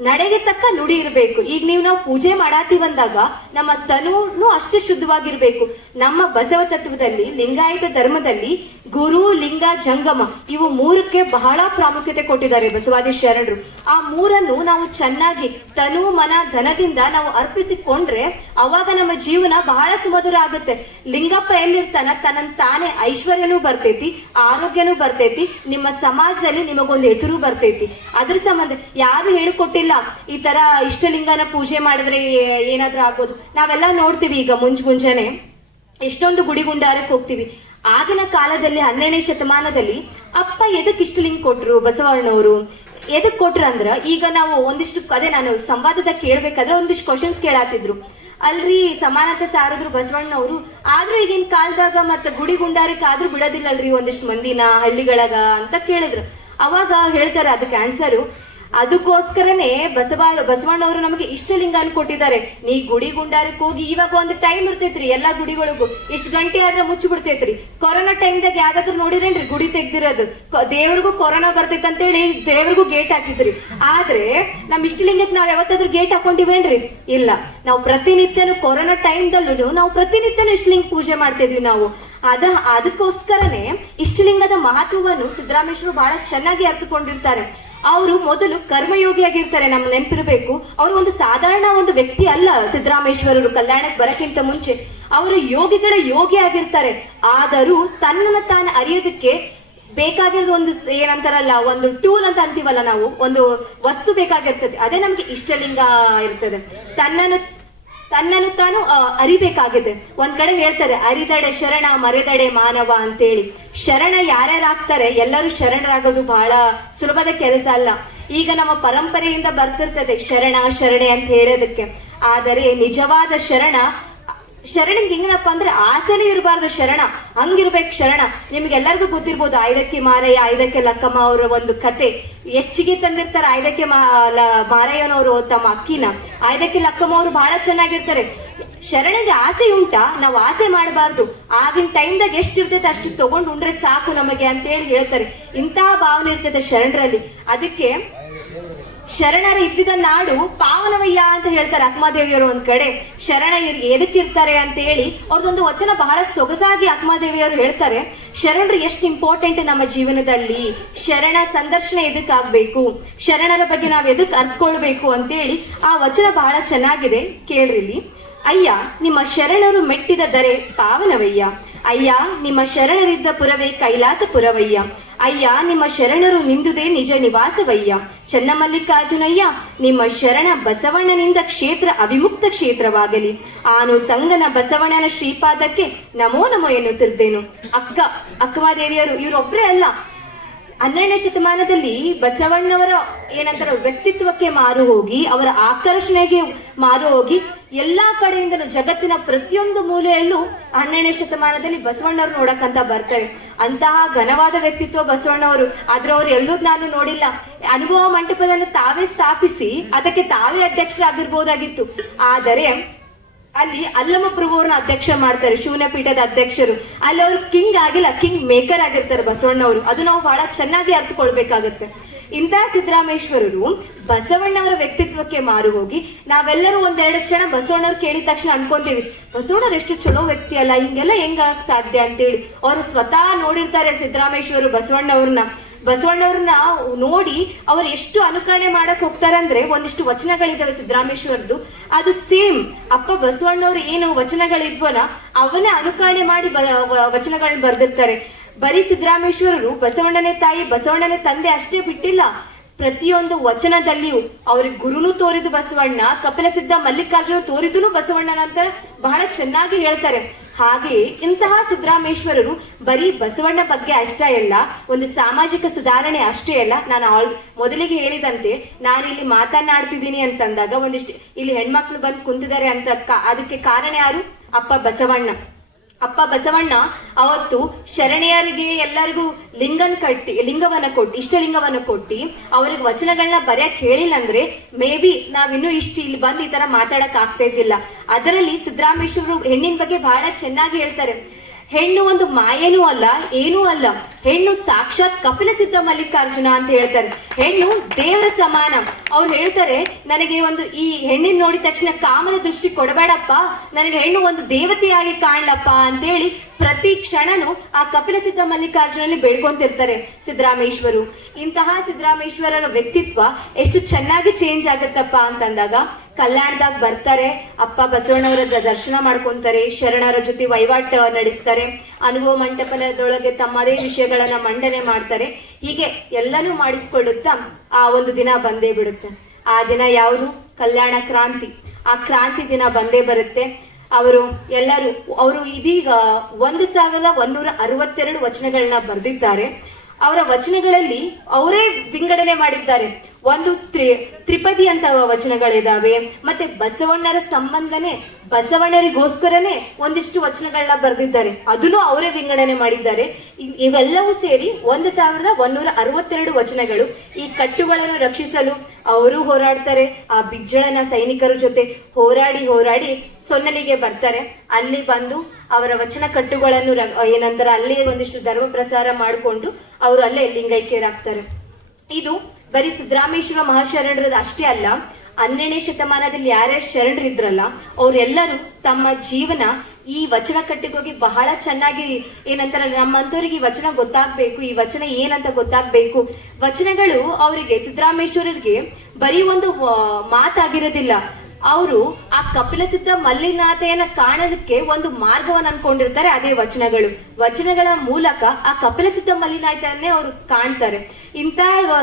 ನಡೆಗೆ ತಕ್ಕ ನುಡಿ ಇರಬೇಕು. ಈಗ ನಾವು ಪೂಜೆ ಮಾಡಾತೀವಂದಾಗ ನಮ್ಮ ತನುನು ಅಷ್ಟೇ ಶುದ್ಧವಾಗಿರ್ಬೇಕು. ನಮ್ಮ ಬಸವ ತತ್ವದಲ್ಲಿ, ಲಿಂಗಾಯತ ಧರ್ಮದಲ್ಲಿ ಗುರು, ಲಿಂಗ, ಜಂಗಮ ಇವು ಮೂರಕ್ಕೆ ಬಹಳ ಪ್ರಾಮುಖ್ಯತೆ ಕೊಟ್ಟಿದ್ದಾರೆ ಬಸವಾದಿ ಶರಣರು. ಆ ಮೂರನ್ನು ನಾವು ಚೆನ್ನಾಗಿ ತನು, ಮನ, ಧನದಿಂದ ನಾವು ಅರ್ಪಿಸಿಕೊಂಡ್ರೆ ಅವಾಗ ನಮ್ಮ ಜೀವನ ಬಹಳ ಸುಮಧುರ ಆಗುತ್ತೆ. ಲಿಂಗಪ್ಪ ಎಲ್ಲಿರ್ತಾನ, ತನ್ನ ತಾನೇ ಐಶ್ವರ್ಯನೂ ಬರ್ತೈತಿ, ಆರೋಗ್ಯನೂ ಬರ್ತೈತಿ, ನಿಮ್ಮ ಸಮಾಜದಲ್ಲಿ ನಿಮಗೊಂದು ಹೆಸರು ಬರ್ತೈತಿ. ಅದ್ರ ಸಂಬಂಧ ಯಾರು ಹೇಳಿಕೊಟ್ಟಿಲ್ಲ ಈ ತರ ಇಷ್ಟಲಿಂಗನ ಪೂಜೆ ಮಾಡಿದ್ರೆ ಏನಾದ್ರೂ ಆಗ್ಬೋದು. ನಾವೆಲ್ಲ ನೋಡ್ತೀವಿ, ಈಗ ಮುಂಜಾನೆ ಎಷ್ಟೊಂದು ಗುಡಿಗುಂಡಾರಕ್ಕೆ ಹೋಗ್ತೀವಿ. ಆಗಿನ ಕಾಲದಲ್ಲಿ 12ನೇ ಶತಮಾನದಲ್ಲಿ ಅಪ್ಪ ಎದಕ್ ಇಷ್ಟಲಿಂಗ ಕೊಟ್ರು ಬಸವಣ್ಣವರು, ಎದಕ್ ಕೊಟ್ರ ಅಂದ್ರ, ಈಗ ನಾವು ಒಂದಿಷ್ಟು ಅದೇ ನಾನು ಸಂವಾದದ ಕೇಳ್ಬೇಕಾದ್ರೆ ಒಂದಿಷ್ಟು ಕ್ವಶನ್ಸ್ ಕೇಳಾತಿದ್ರು. ಅಲ್ರಿ ಸಮಾನತೆ ಸಾರಿದ್ರು ಬಸವಣ್ಣವರು, ಆದ್ರೂ ಈಗಿನ ಕಾಲದಾಗ ಮತ್ತ ಗುಡಿ ಗುಂಡಾರಕ್ಕೆ ಆದ್ರೂ ಬಿಡೋದಿಲ್ಲಲ್ರಿ ಒಂದಿಷ್ಟು ಮಂದಿನ ಹಳ್ಳಿಗಳಾಗ ಅಂತ ಕೇಳಿದ್ರು. ಅವಾಗ ಹೇಳ್ತಾರೆ ಅದಕ್ಕೆ ಆನ್ಸರು, ಅದಕ್ಕೋಸ್ಕರನೇ ಬಸವಣ್ಣವರು ನಮಗೆ ಇಷ್ಟಲಿಂಗನ ಕೊಟ್ಟಿದ್ದಾರೆ. ನೀ ಗುಡಿ ಗುಂಡಾರಕ್ಕೆ ಹೋಗಿ, ಇವಾಗ ಒಂದು ಟೈಮ್ ಇರ್ತೈತ್ರಿ ಎಲ್ಲಾ ಗುಡಿಗಳಿಗೂ, ಎಷ್ಟು ಗಂಟೆ ಆದ್ರೆ ಮುಚ್ಚಿ ಬಿಡ್ತೈತ್ರಿ. ಕೊರೋನಾ ಟೈಮ್ದಾಗ ಯಾವ್ದಾದ್ರು ನೋಡಿರೇನ್ರಿ ಗುಡಿ ತೆಗ್ದಿರೋದು? ದೇವ್ರಿಗೂ ಕೊರೋನಾ ಬರ್ತೈತೆ ಅಂತೇಳಿ ದೇವ್ರಿಗೂ ಗೇಟ್ ಹಾಕಿದ್ರಿ. ಆದ್ರೆ ನಮ್ ಇಷ್ಟಲಿಂಗಕ್ಕೆ ನಾವ್ ಯಾವತ್ತಾದ್ರೂ ಗೇಟ್ ಹಾಕೊಂಡಿವೇನ್ರಿ? ಇಲ್ಲ. ನಾವು ಪ್ರತಿನಿತ್ಯನು ಕೊರೋನಾ ಟೈಮ್ದಲ್ಲೂ ನಾವು ಪ್ರತಿನಿತ್ಯನು ಇಷ್ಟಲಿಂಗ ಪೂಜೆ ಮಾಡ್ತಿದ್ವಿ ನಾವು. ಅದಕ್ಕೋಸ್ಕರನೇ ಇಷ್ಟಲಿಂಗದ ಮಹತ್ವವನ್ನು ಸಿದ್ದರಾಮೇಶ್ವರು ಬಹಳ ಚೆನ್ನಾಗಿ ಅರ್ಥಕೊಂಡಿರ್ತಾರೆ. ಅವರು ಮೊದಲು ಕರ್ಮಯೋಗಿಯಾಗಿರ್ತಾರೆ, ನಮ್ಗೆ ನೆನಪಿರ್ಬೇಕು. ಅವರು ಒಂದು ಸಾಧಾರಣ ಒಂದು ವ್ಯಕ್ತಿ ಅಲ್ಲ. ಸಿದ್ದರಾಮೇಶ್ವರರು ಕಲ್ಯಾಣಕ್ಕೆ ಬರಕ್ಕಿಂತ ಮುಂಚೆ ಅವರು ಯೋಗಿಗಳ ಯೋಗಿ ಆಗಿರ್ತಾರೆ. ಆದರೂ ತನ್ನನ್ನು ತಾನು ಅರಿಯೋದಕ್ಕೆ ಬೇಕಾಗಿರೋದು ಒಂದು ಏನಂತಾರಲ್ಲ, ಒಂದು ಟೂಲ್ ಅಂತ ಅಂತೀವಲ್ಲ ನಾವು, ಒಂದು ವಸ್ತು ಬೇಕಾಗಿರ್ತದೆ. ಅದೇ ನಮ್ಗೆ ಇಷ್ಟಲಿಂಗ ಇರ್ತದೆ. ತನ್ನನ್ನು ತಾನು ಅರಿಬೇಕಾಗಿದೆ. ಒಂದ್ ಕಡೆ ಹೇಳ್ತಾರೆ, ಅರಿದಡೆ ಶರಣ ಮರೆದಡೆ ಮಾನವ ಅಂತೇಳಿ. ಶರಣ ಯಾರ್ಯಾರಾಗ್ತಾರೆ, ಎಲ್ಲರೂ ಶರಣರಾಗೋದು ಬಹಳ ಸುಲಭದ ಕೆಲಸ ಅಲ್ಲ. ಈಗ ನಮ್ಮ ಪರಂಪರೆಯಿಂದ ಬರ್ತಿರ್ತದೆ ಶರಣ ಶರಣೆ ಅಂತ ಹೇಳೋದಕ್ಕೆ. ಆದರೆ ನಿಜವಾದ ಶರಣಂಗೆ ಹೆಂಗನಪ್ಪ ಅಂದ್ರೆ ಆಸೆನೇ ಇರಬಾರ್ದು. ಶರಣ ಹಂಗಿರ್ಬೇಕು. ಶರಣ ನಿಮ್ಗೆಲ್ಲರಿಗೂ ಗೊತ್ತಿರ್ಬೋದು, ಐದಕ್ಕೆ ಮಾರಯ್ಯ ಐದಕ್ಕೆ ಲಕ್ಕಮ್ಮ ಅವರ ಒಂದು ಕತೆ. ಹೆಚ್ಚಿಗೆ ತಂದಿರ್ತಾರೆ ಐದಕ್ಕೆ ಮಾರಯ್ಯನವರು ತಮ್ಮ ಅಕ್ಕಿನ. ಐದಕ್ಕೆ ಲಕ್ಕಮ್ಮ ಅವರು ಬಹಳ ಚೆನ್ನಾಗಿರ್ತಾರೆ. ಶರಣಗೆ ಆಸೆ ಉಂಟಾ, ನಾವು ಆಸೆ ಮಾಡಬಾರ್ದು. ಆಗಿನ ಟೈಮ್ದಾಗ ಎಷ್ಟು ಇರ್ತೈತೆ ಅಷ್ಟು ತಗೊಂಡು ಉಂಡ್ರೆ ಸಾಕು ನಮಗೆ ಅಂತ ಹೇಳಿ ಹೇಳ್ತಾರೆ. ಇಂತಹ ಭಾವನೆ ಇರ್ತೈತೆ ಶರಣರಲ್ಲಿ. ಅದಕ್ಕೆ ಶರಣರ ಇದ್ದಿದ ನಾಡು ಪಾವನವಯ್ಯ ಅಂತ ಹೇಳ್ತಾರೆ ಅಕ್ಮಾದೇವಿಯವರು. ಒಂದ್ ಕಡೆ ಶರಣ ಎದಕ್ಕಿರ್ತಾರೆ ಅಂತ ಹೇಳಿ ಅವ್ರದೊಂದು ವಚನ ಬಹಳ ಸೊಗಸಾಗಿ ಅಕ್ಮಾದೇವಿಯವರು ಹೇಳ್ತಾರೆ. ಶರಣರು ಎಷ್ಟು ಇಂಪಾರ್ಟೆಂಟ್ ನಮ್ಮ ಜೀವನದಲ್ಲಿ, ಶರಣ ಸಂದರ್ಶನ ಎದಕ್ಕಾಗ್ಬೇಕು, ಶರಣರ ಬಗ್ಗೆ ನಾವ್ ಎದಕ್ ಅರ್ತ್ಕೊಳ್ಬೇಕು ಅಂತೇಳಿ ಆ ವಚನ ಬಹಳ ಚೆನ್ನಾಗಿದೆ, ಕೇಳ್ರಿಲಿ. ಅಯ್ಯ ನಿಮ್ಮ ಶರಣರು ಮೆಟ್ಟಿದ ದರೆ ಪಾವನವಯ್ಯ, ಅಯ್ಯ ನಿಮ್ಮ ಶರಣರಿದ್ದ ಪುರವೇ ಕೈಲಾಸ ಪುರವಯ್ಯ, ಅಯ್ಯ ನಿಮ್ಮ ಶರಣರು ನಿಂದುದೇ ನಿಜ ನಿವಾಸವಯ್ಯ, ಚನ್ನಮಲ್ಲಿಕಾರ್ಜುನಯ್ಯ ನಿಮ್ಮ ಶರಣ ಬಸವಣ್ಣನಿಂದ ಕ್ಷೇತ್ರ ಅವಿಮುಕ್ತ ಕ್ಷೇತ್ರವಾಗಲಿ, ಆನು ಸಂಗನ ಬಸವಣ್ಣನ ಶ್ರೀಪಾದಕ್ಕೆ ನಮೋ ನಮೋ ಎನ್ನುತ್ತಿದ್ದೇನು. ಅಕ್ಕಮಾದೇವಿಯರು ಇವರೊಬ್ಬರೇ ಅಲ್ಲ, 12ನೇ ಶತಮಾನದಲ್ಲಿ ಬಸವಣ್ಣವರ ಏನಂತಾರ ವ್ಯಕ್ತಿತ್ವಕ್ಕೆ ಮಾರು ಹೋಗಿ, ಅವರ ಆಕರ್ಷಣೆಗೆ ಮಾರು ಹೋಗಿ ಎಲ್ಲಾ ಕಡೆಯಿಂದ ಜಗತ್ತಿನ ಪ್ರತಿಯೊಂದು ಮೂಲೆಯಲ್ಲೂ 12ನೇ ಶತಮಾನದಲ್ಲಿ ಬಸವಣ್ಣವ್ರು ನೋಡಕ್ಕಂತ ಬರ್ತಾರೆ. ಅಂತಹ ಘನವಾದ ವ್ಯಕ್ತಿತ್ವ ಬಸವಣ್ಣವರು. ಆದ್ರೆ ಅವ್ರು ಎಲ್ಲೂ ನಾನು ನೋಡಿಲ್ಲ. ಅನುಭವ ಮಂಟಪವನ್ನು ತಾವೇ ಸ್ಥಾಪಿಸಿ ಅದಕ್ಕೆ ತಾವೇ ಅಧ್ಯಕ್ಷರಾಗಿರ್ಬೋದಾಗಿತ್ತು. ಆದರೆ ಅಲ್ಲಿ ಅಲ್ಲಮ ಪ್ರಭುವ್ರನ್ನ ಅಧ್ಯಕ್ಷ ಮಾಡ್ತಾರೆ, ಶಿವನ ಪೀಠದ ಅಧ್ಯಕ್ಷರು. ಅಲ್ಲಿ ಅವ್ರು ಕಿಂಗ್ ಆಗಿಲ್ಲ, ಕಿಂಗ್ ಮೇಕರ್ ಆಗಿರ್ತಾರೆ ಬಸವಣ್ಣವರು. ಅದು ನಾವು ಬಹಳ ಚೆನ್ನಾಗಿ ಅರ್ಥಕೊಳ್ಬೇಕಾಗತ್ತೆ. ಇಂತಹ ಸಿದ್ದರಾಮೇಶ್ವರರು ಬಸವಣ್ಣವರ ವ್ಯಕ್ತಿತ್ವಕ್ಕೆ ಮಾರು ಹೋಗಿ ನಾವೆಲ್ಲರೂ ಒಂದೆರಡು ಕ್ಷಣ ಬಸವಣ್ಣವ್ರು ಕೇಳಿದ ತಕ್ಷಣ ಅನ್ಕೊಂತೀವಿ, ಬಸವಣ್ಣವ್ರು ಎಷ್ಟು ಚಲೋ ವ್ಯಕ್ತಿ ಅಲ್ಲ, ಹಿಂಗೆಲ್ಲ ಹೆಂಗಾಗ ಸಾಧ್ಯ ಅಂತೇಳಿ. ಅವರು ಸ್ವತಃ ನೋಡಿರ್ತಾರೆ ಸಿದ್ದರಾಮೇಶ್ವರರು ಬಸವಣ್ಣವ್ರನ್ನ ನೋಡಿ ಅವ್ರು ಎಷ್ಟು ಅನುಕರಣೆ ಮಾಡಕ್ ಹೋಗ್ತಾರಂದ್ರೆ, ಒಂದಿಷ್ಟು ವಚನಗಳಿದಾವೆ ಸಿದ್ದರಾಮೇಶ್ವರದ್ದು. ಅದು ಸೇಮ್ ಅಪ್ಪ ಬಸವಣ್ಣವ್ರು ಏನು ವಚನಗಳಿದ್ವಲ್ಲ ಅವನ್ನ ಅನುಕರಣೆ ಮಾಡಿ ವಚನಗಳನ್ನ ಬರ್ದಿರ್ತಾರೆ. ಬರೀ ಸಿದ್ದರಾಮೇಶ್ವರರು ಬಸವಣ್ಣನೇ ತಾಯಿ ಬಸವಣ್ಣನೇ ತಂದೆ ಅಷ್ಟೇ ಬಿಟ್ಟಿಲ್ಲ, ಪ್ರತಿಯೊಂದು ವಚನದಲ್ಲಿಯೂ ಅವ್ರಿಗೆ ಗುರುನು ತೋರಿದು ಬಸವಣ್ಣ, ಕಪಿಲಸಿದ್ಧ ಮಲ್ಲಿಕಾರ್ಜುನ ತೋರಿದುನು ಬಸವಣ್ಣನ ಅಂತ ಬಹಳ ಚೆನ್ನಾಗಿ ಹೇಳ್ತಾರೆ. ಹಾಗೆಯೇ ಇಂತಹ ಸಿದ್ದರಾಮೇಶ್ವರರು ಬರೀ ಬಸವಣ್ಣ ಬಗ್ಗೆ ಅಷ್ಟೇ ಅಲ್ಲ, ಒಂದು ಸಾಮಾಜಿಕ ಸುಧಾರಣೆ ಅಷ್ಟೇ ಅಲ್ಲ. ನಾನು ಮೊದಲಿಗೆ ಹೇಳಿದಂತೆ ನಾನು ಇಲ್ಲಿ ಮಾತನಾಡ್ತಿದ್ದೀನಿ ಅಂತಂದಾಗ ಒಂದಿಷ್ಟು ಇಲ್ಲಿ ಹೆಣ್ಮಕ್ಳು ಬಂದು ಕುಂತಿದ್ದಾರೆ ಅಂತ ಅದಕ್ಕೆ ಕಾರಣ ಯಾರು? ಅಪ್ಪ ಬಸವಣ್ಣ. ಅಪ್ಪ ಬಸವಣ್ಣ ಅವತ್ತು ಶರಣೆಯರಿಗೆ ಎಲ್ಲರಿಗೂ ಲಿಂಗವನ್ನ ಕೊಟ್ಟು ಇಷ್ಟಲಿಂಗವನ್ನ ಕೊಟ್ಟು ಅವ್ರಿಗೆ ವಚನಗಳನ್ನ ಬರೆಯಕ್ ಹೇಳಿಲ್ಲ ಅಂದ್ರೆ ಮೇ ಬಿ ನಾವಿನ್ನೂ ಇಷ್ಟು ಇಲ್ಲಿ ಬಂದು ಈ ತರ ಮಾತಾಡಕ್ ಆಗ್ತಾ ಇದ್ದಿಲ್ಲ. ಅದರಲ್ಲಿ ಸಿದ್ದರಾಮೇಶ್ವರರು ಹೆಣ್ಣಿನ ಬಗ್ಗೆ ಬಹಳ ಚೆನ್ನಾಗಿ ಹೇಳ್ತಾರೆ. ಹೆಣ್ಣು ಒಂದು ಮಾಯೇನೂ ಅಲ್ಲ, ಏನೂ ಅಲ್ಲ, ಹೆಣ್ಣು ಸಾಕ್ಷಾತ್ ಕಪಿಲಸಿದ್ಧ ಮಲ್ಲಿಕಾರ್ಜುನ ಅಂತ ಹೇಳ್ತಾರೆ. ಹೆಣ್ಣು ದೇವರ ಸಮಾನ. ಅವ್ರು ಹೇಳ್ತಾರೆ, ನನಗೆ ಒಂದು ಈ ಹೆಣ್ಣಿನ ನೋಡಿದ ತಕ್ಷಣ ಕಾಮದ ದೃಷ್ಟಿ ಕೊಡಬೇಡಪ್ಪ, ನನಗೆ ಹೆಣ್ಣು ಒಂದು ದೇವತೆಯಾಗಿ ಕಾಣ್ಲಪ್ಪ ಅಂತೇಳಿ ಪ್ರತಿ ಕ್ಷಣನೂ ಆ ಕಪಿಲಸಿದ್ಧ ಮಲ್ಲಿಕಾರ್ಜುನಲ್ಲಿ ಬೇಡ್ಕೊಂತಿರ್ತಾರೆ ಸಿದ್ದರಾಮೇಶ್ವರು. ಇಂತಹ ಸಿದ್ದರಾಮೇಶ್ವರರ ವ್ಯಕ್ತಿತ್ವ ಎಷ್ಟು ಚೆನ್ನಾಗಿ ಚೇಂಜ್ ಆಗತ್ತಪ್ಪ ಅಂತಂದಾಗ ಕಲ್ಯಾಣದಾಗ ಬರ್ತಾರೆ, ಅಪ್ಪ ಬಸವಣ್ಣವರ ದರ್ಶನ ಮಾಡ್ಕೊಂತಾರೆ, ಶರಣರ ಜೊತೆ ವಹಿವಾಟ ನಡೆಸ್ತಾರೆ, ಅನುಭವ ಮಂಟಪದೊಳಗೆ ತಮ್ಮದೇ ವಿಷಯಗಳನ್ನ ಮಂಡನೆ ಮಾಡ್ತಾರೆ. ಹೀಗೆ ಎಲ್ಲನೂ ಮಾಡಿಸ್ಕೊಳ್ಳುತ್ತಾ ಆ ಒಂದು ದಿನ ಬಂದೇ ಬಿಡುತ್ತೆ. ಆ ದಿನ ಯಾವುದು? ಕಲ್ಯಾಣ ಕ್ರಾಂತಿ. ಆ ಕ್ರಾಂತಿ ದಿನ ಬಂದೇ ಬರುತ್ತೆ. ಅವರು ಇದೀಗ 1162 ವಚನಗಳನ್ನ ಬರೆದಿದ್ದಾರೆ. ಅವರ ವಚನಗಳಲ್ಲಿ ಅವರೇ ವಿಂಗಡಣೆ ಮಾಡಿದ್ದಾರೆ. ಒಂದು ತ್ರಿಪದಿ ಅಂತ ವಚನಗಳಿದಾವೆ, ಮತ್ತೆ ಬಸವಣ್ಣರ ಸಂಬಂಧನೇ ಬಸವಣ್ಣರಿಗೋಸ್ಕರನೇ ಒಂದಿಷ್ಟು ವಚನಗಳನ್ನ ಬರೆದಿದ್ದಾರೆ, ಅದನ್ನು ಅವರೇ ವಿಂಗಡಣೆ ಮಾಡಿದ್ದಾರೆ. ಇವೆಲ್ಲವೂ ಸೇರಿ 1162 ವಚನಗಳು. ಈ ಕಟ್ಟುಗಳನ್ನು ರಕ್ಷಿಸಲು ಅವರು ಹೋರಾಡ್ತಾರೆ. ಆ ಬಿಜ್ಜಳನ ಸೈನಿಕರ ಜೊತೆ ಹೋರಾಡಿ ಸೊನ್ನಲಿಗೆ ಬರ್ತಾರೆ. ಅಲ್ಲಿ ಬಂದು ಅವರ ವಚನ ಕಟ್ಟುಗಳನ್ನು ಏನಂತಾರೆ ಅಲ್ಲಿ ಒಂದಿಷ್ಟು ಧರ್ಮ ಪ್ರಸಾರ ಮಾಡಿಕೊಂಡು ಅವರು ಅಲ್ಲೇ ಲಿಂಗೈಕ್ಯರಾಗ್ತಾರೆ. ಇದು ಬರೀ ಸಿದ್ದರಾಮೇಶ್ವರ ಮಹಾಶರಣರದ ಅಷ್ಟೇ ಅಲ್ಲ, 12ನೇ ಶತಮಾನದಲ್ಲಿ ಯಾರ್ಯಾರು ಶರಣರಿದ್ರಲ್ಲ ಅವರೆಲ್ಲರೂ ತಮ್ಮ ಜೀವನ ಈ ವಚನ ಕಟ್ಟಿಗೋಗಿ ಬಹಳ ಚೆನ್ನಾಗಿ ಏನಂತಾರೆ, ನಮ್ಮಂತವ್ರಿಗೆ ಈ ವಚನ ಗೊತ್ತಾಗ್ಬೇಕು, ಈ ವಚನ ಏನಂತ ಗೊತ್ತಾಗ್ಬೇಕು. ವಚನಗಳು ಅವರಿಗೆ ಸಿದ್ದರಾಮೇಶ್ವರರಿಗೆ ಬರೀ ಒಂದು ಮಾತಾಗಿರೋದಿಲ್ಲ, ಅವರು ಆ ಕಪಿಲಸಿದ್ಧ ಮಲ್ಲಿನಾಥೆಯನ್ನ ಕಾಣೋದಕ್ಕೆ ಒಂದು ಮಾರ್ಗವನ್ನು ಅನ್ಕೊಂಡಿರ್ತಾರೆ. ಅದೇ ವಚನಗಳ ಮೂಲಕ ಆ ಕಪಿಲಸಿದ್ಧ ಮಲ್ಲಿನಾಥೆಯನ್ನೇ ಅವರು ಕಾಣ್ತಾರೆ. ಇಂಥ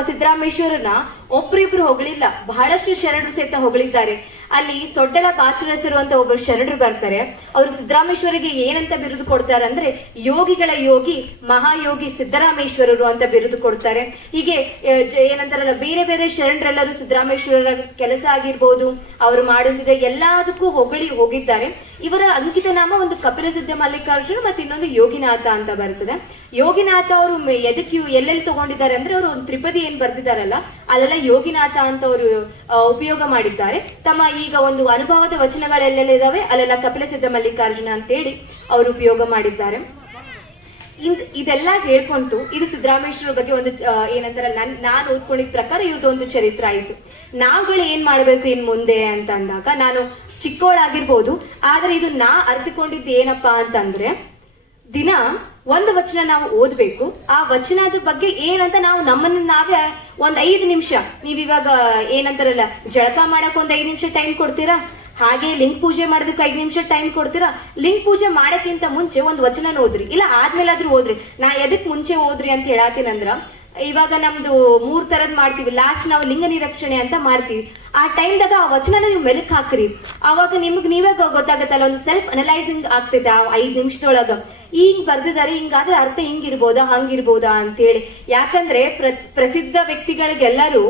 ಸಿದ್ದರಾಮೇಶ್ವರನ ಒಬ್ರಿಬ್ರು ಹೊಗಳಿಲ್ಲ, ಬಹಳಷ್ಟು ಶರಣರು ಸಹಿತ ಹೊಗಳಿದ್ದಾರೆ. ಅಲ್ಲಿ ಸೊಡ್ಡಲ ಬಾಚರಸರು ಒಬ್ಬರು ಶರಣರು ಬರ್ತಾರೆ. ಅವರು ಸಿದ್ದರಾಮೇಶ್ವರಿಗೆ ಏನಂತ ಬಿರುದು ಕೊಡ್ತಾರೆ ಅಂದ್ರೆ ಯೋಗಿಗಳ ಯೋಗಿ, ಮಹಾಯೋಗಿ ಸಿದ್ದರಾಮೇಶ್ವರರು ಅಂತ ಬಿರುದು ಕೊಡ್ತಾರೆ. ಹೀಗೆ ಏನಂತಾರಲ್ಲ, ಬೇರೆ ಬೇರೆ ಶರಣರೆಲ್ಲರೂ ಸಿದ್ದರಾಮೇಶ್ವರರ ಕೆಲಸ ಆಗಿರ್ಬೋದು, ಅವರು ಮಾಡುತ್ತಿದ್ದ ಎಲ್ಲದಕ್ಕೂ ಹೊಗಳಿ ಹೋಗಿದ್ದಾರೆ. ಇವರ ಅಂಕಿತ ನಾಮ ಒಂದು ಕಪಿಲಸಿದ್ಧ ಮಲ್ಲಿಕಾರ್ಜುನ ಮತ್ತೆ ಇನ್ನೊಂದು ಯೋಗಿನಾಥ ಅಂತ ಬರ್ತದೆ. ಯೋಗಿನಾಥ ಅವರು ಎದಕ್ಕೆ ಎಲ್ಲೆಲ್ಲಿ ತಗೊಂಡಿದ್ದಾರೆ ಅಂದ್ರೆ ಅವರು ಒಂದು ತ್ರಿಪದಿ ಏನ್ ಬರ್ದಿದ್ದಾರಲ್ಲ ಅಲ್ಲೆಲ್ಲ ಯೋಗಿನಾಥ ಅಂತ ಅವರು ಉಪಯೋಗ ಮಾಡಿದ್ದಾರೆ. ತಮ್ಮ ಈಗ ಒಂದು ಅನುಭವದ ವಚನಗಳೆಲ್ಲೆಲ್ಲ ಇದಾವೆ ಅಲ್ಲೆಲ್ಲ ಕಪಿಲಸಿದ್ಧ ಮಲ್ಲಿಕಾರ್ಜುನ ಅಂತೇಳಿ ಅವರು ಉಪಯೋಗ ಮಾಡಿದ್ದಾರೆ. ಇದೆಲ್ಲ ಹೇಳ್ಕೊಂತು ಇದು ಸಿದ್ದರಾಮೇಶ್ವರ ಬಗ್ಗೆ ಒಂದು ಏನಂತಾರ ನಾನು ಓದ್ಕೊಂಡಿದ್ ಪ್ರಕಾರ ಇವ್ರದ್ದು ಒಂದು ಚರಿತ್ರೆ ಆಯ್ತು. ನಾವುಗಳು ಏನ್ ಮಾಡ್ಬೇಕು ಇನ್ ಮುಂದೆ ಅಂತ ಅಂದಾಗ, ನಾನು ಚಿಕ್ಕವಳಾಗಿರ್ಬೋದು, ಆದ್ರೆ ಇದು ನಾ ಅರ್ಥಕೊಂಡಿದ್ದು ಏನಪ್ಪಾ ಅಂತಂದ್ರೆ, ದಿನ ಒಂದು ವಚನ ನಾವು ಓದ್ಬೇಕು. ಆ ವಚನದ ಬಗ್ಗೆ ಏನಂತ ನಾವು ನಮ್ಮನ್ನ ನಾವೇ ಒಂದ್ 5 ನಿಮಿಷ, ನೀವಿವಾಗ ಏನಂತಾರಲ್ಲ, ಜಳಕ ಮಾಡಕ್ ಒಂದ್ 5 ನಿಮಿಷ ಟೈಮ್ ಕೊಡ್ತೀರಾ, ಹಾಗೆ ಲಿಂಗ ಪೂಜೆ ಮಾಡೋದಕ್ಕೆ 5 ನಿಮಿಷ ಟೈಮ್ ಕೊಡ್ತೀರಾ. ಲಿಂಗ ಪೂಜೆ ಮಾಡಕ್ಕಿಂತ ಮುಂಚೆ ಒಂದು ವಚನ ಓದ್ರಿ, ಇಲ್ಲ ಆದ್ಮೇಲಾದ್ರೂ ಓದ್ರಿ. ನಾ ಎದಕ್ ಮುಂಚೆ ಓದ್ರಿ ಅಂತ ಹೇಳತ್ತೀನಂದ್ರ, ಇವಾಗ ನಮ್ದು 3 ತರದ್ ಮಾಡ್ತೀವಿ. ಲಾಸ್ಟ್ ನಾವು ಲಿಂಗ ನಿರಕ್ಷಣೆ ಅಂತ ಮಾಡ್ತೀವಿ. ಆ ಟೈಮ್ದಾಗ ಆ ವಚನ ನೀವು ಮೆಲಕ್ ಹಾಕ್ರಿ, ಅವಾಗ ನಿಮ್ಗೆ ನೀವೇ ಗೊತ್ತಾಗತ್ತಲ್ಲ, ಒಂದು ಸೆಲ್ಫ್ ಅನಲೈಸಿಂಗ್ ಆಗ್ತೈತೆ ಆ 5 ನಿಮಿಷದೊಳಗ. ಹಿಂಗ್ ಬರ್ದಿದ್ದಾರೆ, ಹಿಂಗಾದ್ರೆ ಅರ್ಥ ಹಿಂಗಿರ್ಬೋದಾ ಹಂಗಿರ್ಬೋದಾ ಅಂತೇಳಿ. ಯಾಕಂದ್ರೆ ಪ್ರಸಿದ್ಧ ವ್ಯಕ್ತಿಗಳಿಗೆಲ್ಲರೂ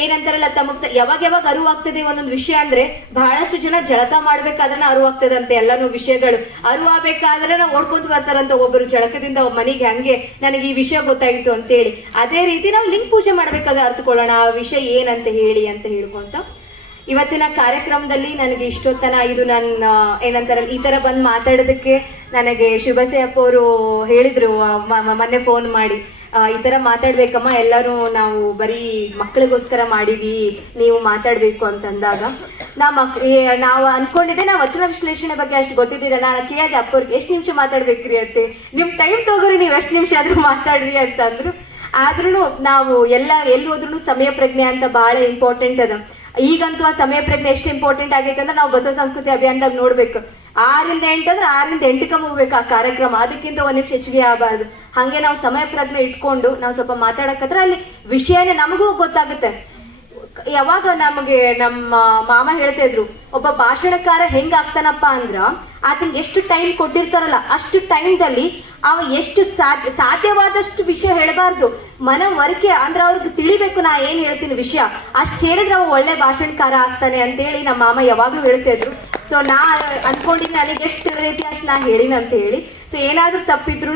ಏನಂತಾರಲ್ಲ, ತಮಗ್ ಯಾವಾಗ ಅರಿವಾಗ್ತದೆ ಒಂದೊಂದು ವಿಷಯ ಅಂದ್ರೆ, ಬಹಳಷ್ಟು ಜನ ಜಳಕ ಮಾಡ್ಬೇಕಾದ್ರೆ ಅರಿವಾಗ್ತದಂತೆ ಎಲ್ಲಾನು ವಿಷಯಗಳು. ಅರಿವಾಗಬೇಕಾದ್ರೆ ನಾವು ಓಡ್ಕೊಂತ ಬರ್ತಾರಂತ ಒಬ್ಬರು ಜಳಕದಿಂದ ಮನೆಗೆ, ಹಂಗೆ ನನಗೆ ಈ ವಿಷಯ ಗೊತ್ತಾಗಿತ್ತು ಅಂತೇಳಿ. ಅದೇ ರೀತಿ ನಾವು ಲಿಂಗ ಪೂಜೆ ಮಾಡ್ಬೇಕಾದ್ರೆ ಅರ್ಥಕೊಳ್ಳೋಣ ಆ ವಿಷಯ ಏನಂತ ಹೇಳಿ ಅಂತ ಹೇಳ್ಕೊಂತ ಇವತ್ತಿನ ಕಾರ್ಯಕ್ರಮದಲ್ಲಿ ನನಗೆ ಇಷ್ಟೊತ್ತನ ಇದು ನನ್ನ ಏನಂತಾರಲ್ಲ ಈ ತರ ಬಂದು ಮಾತಾಡೋದಕ್ಕೆ ನನಗೆ ಶಿವಸೇಯಪ್ಪ ಅವರು ಹೇಳಿದ್ರು ಮೊನ್ನೆ ಫೋನ್ ಮಾಡಿ, ಈ ತರ ಮಾತಾಡ್ಬೇಕಮ್ಮ, ಎಲ್ಲರೂ ನಾವು ಬರೀ ಮಕ್ಕಳಿಗೋಸ್ಕರ ಮಾಡೀವಿ, ನೀವು ಮಾತಾಡ್ಬೇಕು ಅಂತಂದಾಗ ನಾವು ಅನ್ಕೊಂಡಿದ್ದೆ, ನಾವು ವಚನ ವಿಶ್ಲೇಷಣೆ ಬಗ್ಗೆ ಅಷ್ಟು ಗೊತ್ತಿದ್ದಿಲ್ಲ. ನಾನು ಕೇಳಿದೆ ಅಪ್ಪವ್ರಿಗೆ, ಎಷ್ಟು ನಿಮಿಷ ಮಾತಾಡ್ಬೇಕ್ರಿ ಅಂತ. ನಿಮ್ ಟೈಮ್ ತಗೋರಿ, ನೀವು ಎಷ್ಟು ನಿಮಿಷ ಆದ್ರೂ ಮಾತಾಡ್ರಿ ಅಂತಂದ್ರು. ಆದ್ರೂ ನಾವು ಎಲ್ಲಿ ಹೋದ್ರೂ ಸಮಯ ಪ್ರಜ್ಞೆ ಅಂತ ಬಹಳ ಇಂಪಾರ್ಟೆಂಟ್ ಅದ. ಈಗಂತೂ ಆ ಸಮಯ ಪ್ರಜ್ಞೆ ಎಷ್ಟು ಇಂಪಾರ್ಟೆಂಟ್ ಆಗೈತೆ ಅಂದ್ರೆ ನಾವು ಬಸವ ಸಂಸ್ಕೃತಿ ಅಭಿಯಾನದಾಗ ನೋಡ್ಬೇಕು. 6 ರಿಂದ 8 ಅಂದ್ರೆ 6 ರಿಂದ 8ಕ್ಕೆ ಮುಗ್ಬೇಕು ಆ ಕಾರ್ಯಕ್ರಮ, ಅದಕ್ಕಿಂತ 1 ನಿಮಿಷ ಹೆಚ್ಚಿಗೆ ಆಗಬಾರ್ದು. ಹಾಗೆ ನಾವು ಸಮಯ ಪ್ರಜ್ಞೆ ಇಟ್ಕೊಂಡು ನಾವು ಸ್ವಲ್ಪ ಮಾತಾಡಕತ್ರ ಅಲ್ಲಿ ವಿಷಯನೇ ನಮಗೂ ಗೊತ್ತಾಗುತ್ತೆ. ಯಾವಾಗ ನಮಗೆ ನಮ್ಮ ಮಾಮ ಹೇಳ್ತಾ ಇದ್ರು, ಒಬ್ಬ ಭಾಷಣಕಾರ ಹೆಂಗ್ ಆಗ್ತಾನಪ್ಪ ಅಂದ್ರ ಆತನಿಗೆ ಎಷ್ಟು ಟೈಮ್ ಕೊಟ್ಟಿರ್ತಾರಲ್ಲ ಅಷ್ಟು ಟೈಮ್ದಲ್ಲಿ ಅವ ಎಷ್ಟು ಸಾಧ್ಯವಾದಷ್ಟು ವಿಷಯ ಹೇಳಬಾರ್ದು, ಮನವರಿಕೆ ಅಂದ್ರೆ ಅವ್ರಿಗೆ ತಿಳಿಬೇಕು ನಾ ಏನ್ ಹೇಳ್ತೀನಿ ವಿಷಯ, ಅಷ್ಟು ಹೇಳಿದ್ರೆ ಅವ ಒಳ್ಳೆ ಭಾಷಣಕಾರ ಆಗ್ತಾನೆ ಅಂತೇಳಿ ನಮ್ಮ ಮಾಮ ಯಾವಾಗ್ಲೂ ಹೇಳ್ತಾ ಇದ್ರು. ಸೊ ನಾ ಅನ್ಕೊಂಡಿನಿ ನನಗೆ ಎಷ್ಟು ತಿಳಿದೈತಿ ಅಷ್ಟು ನಾ ಹೇಳಿನ ಅಂತ ಹೇಳಿ. ಸೊ ಏನಾದ್ರೂ ತಪ್ಪಿದ್ರು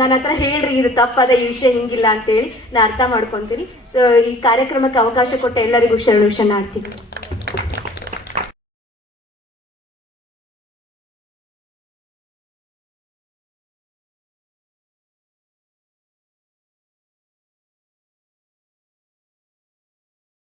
ನನ್ನ ಹತ್ರ ಹೇಳ್ರಿ ಇದು ತಪ್ಪದ, ಈ ವಿಷಯ ಹಿಂಗಿಲ್ಲ ಅಂತ ಹೇಳಿ ನಾ ಅರ್ಥ ಮಾಡ್ಕೊಂತೀನಿ. ಸೊ ಈ ಕಾರ್ಯಕ್ರಮಕ್ಕೆ ಅವಕಾಶ ಕೊಟ್ಟ ಎಲ್ಲರಿಗೂ ಶರಣಾರ್ಥಿ.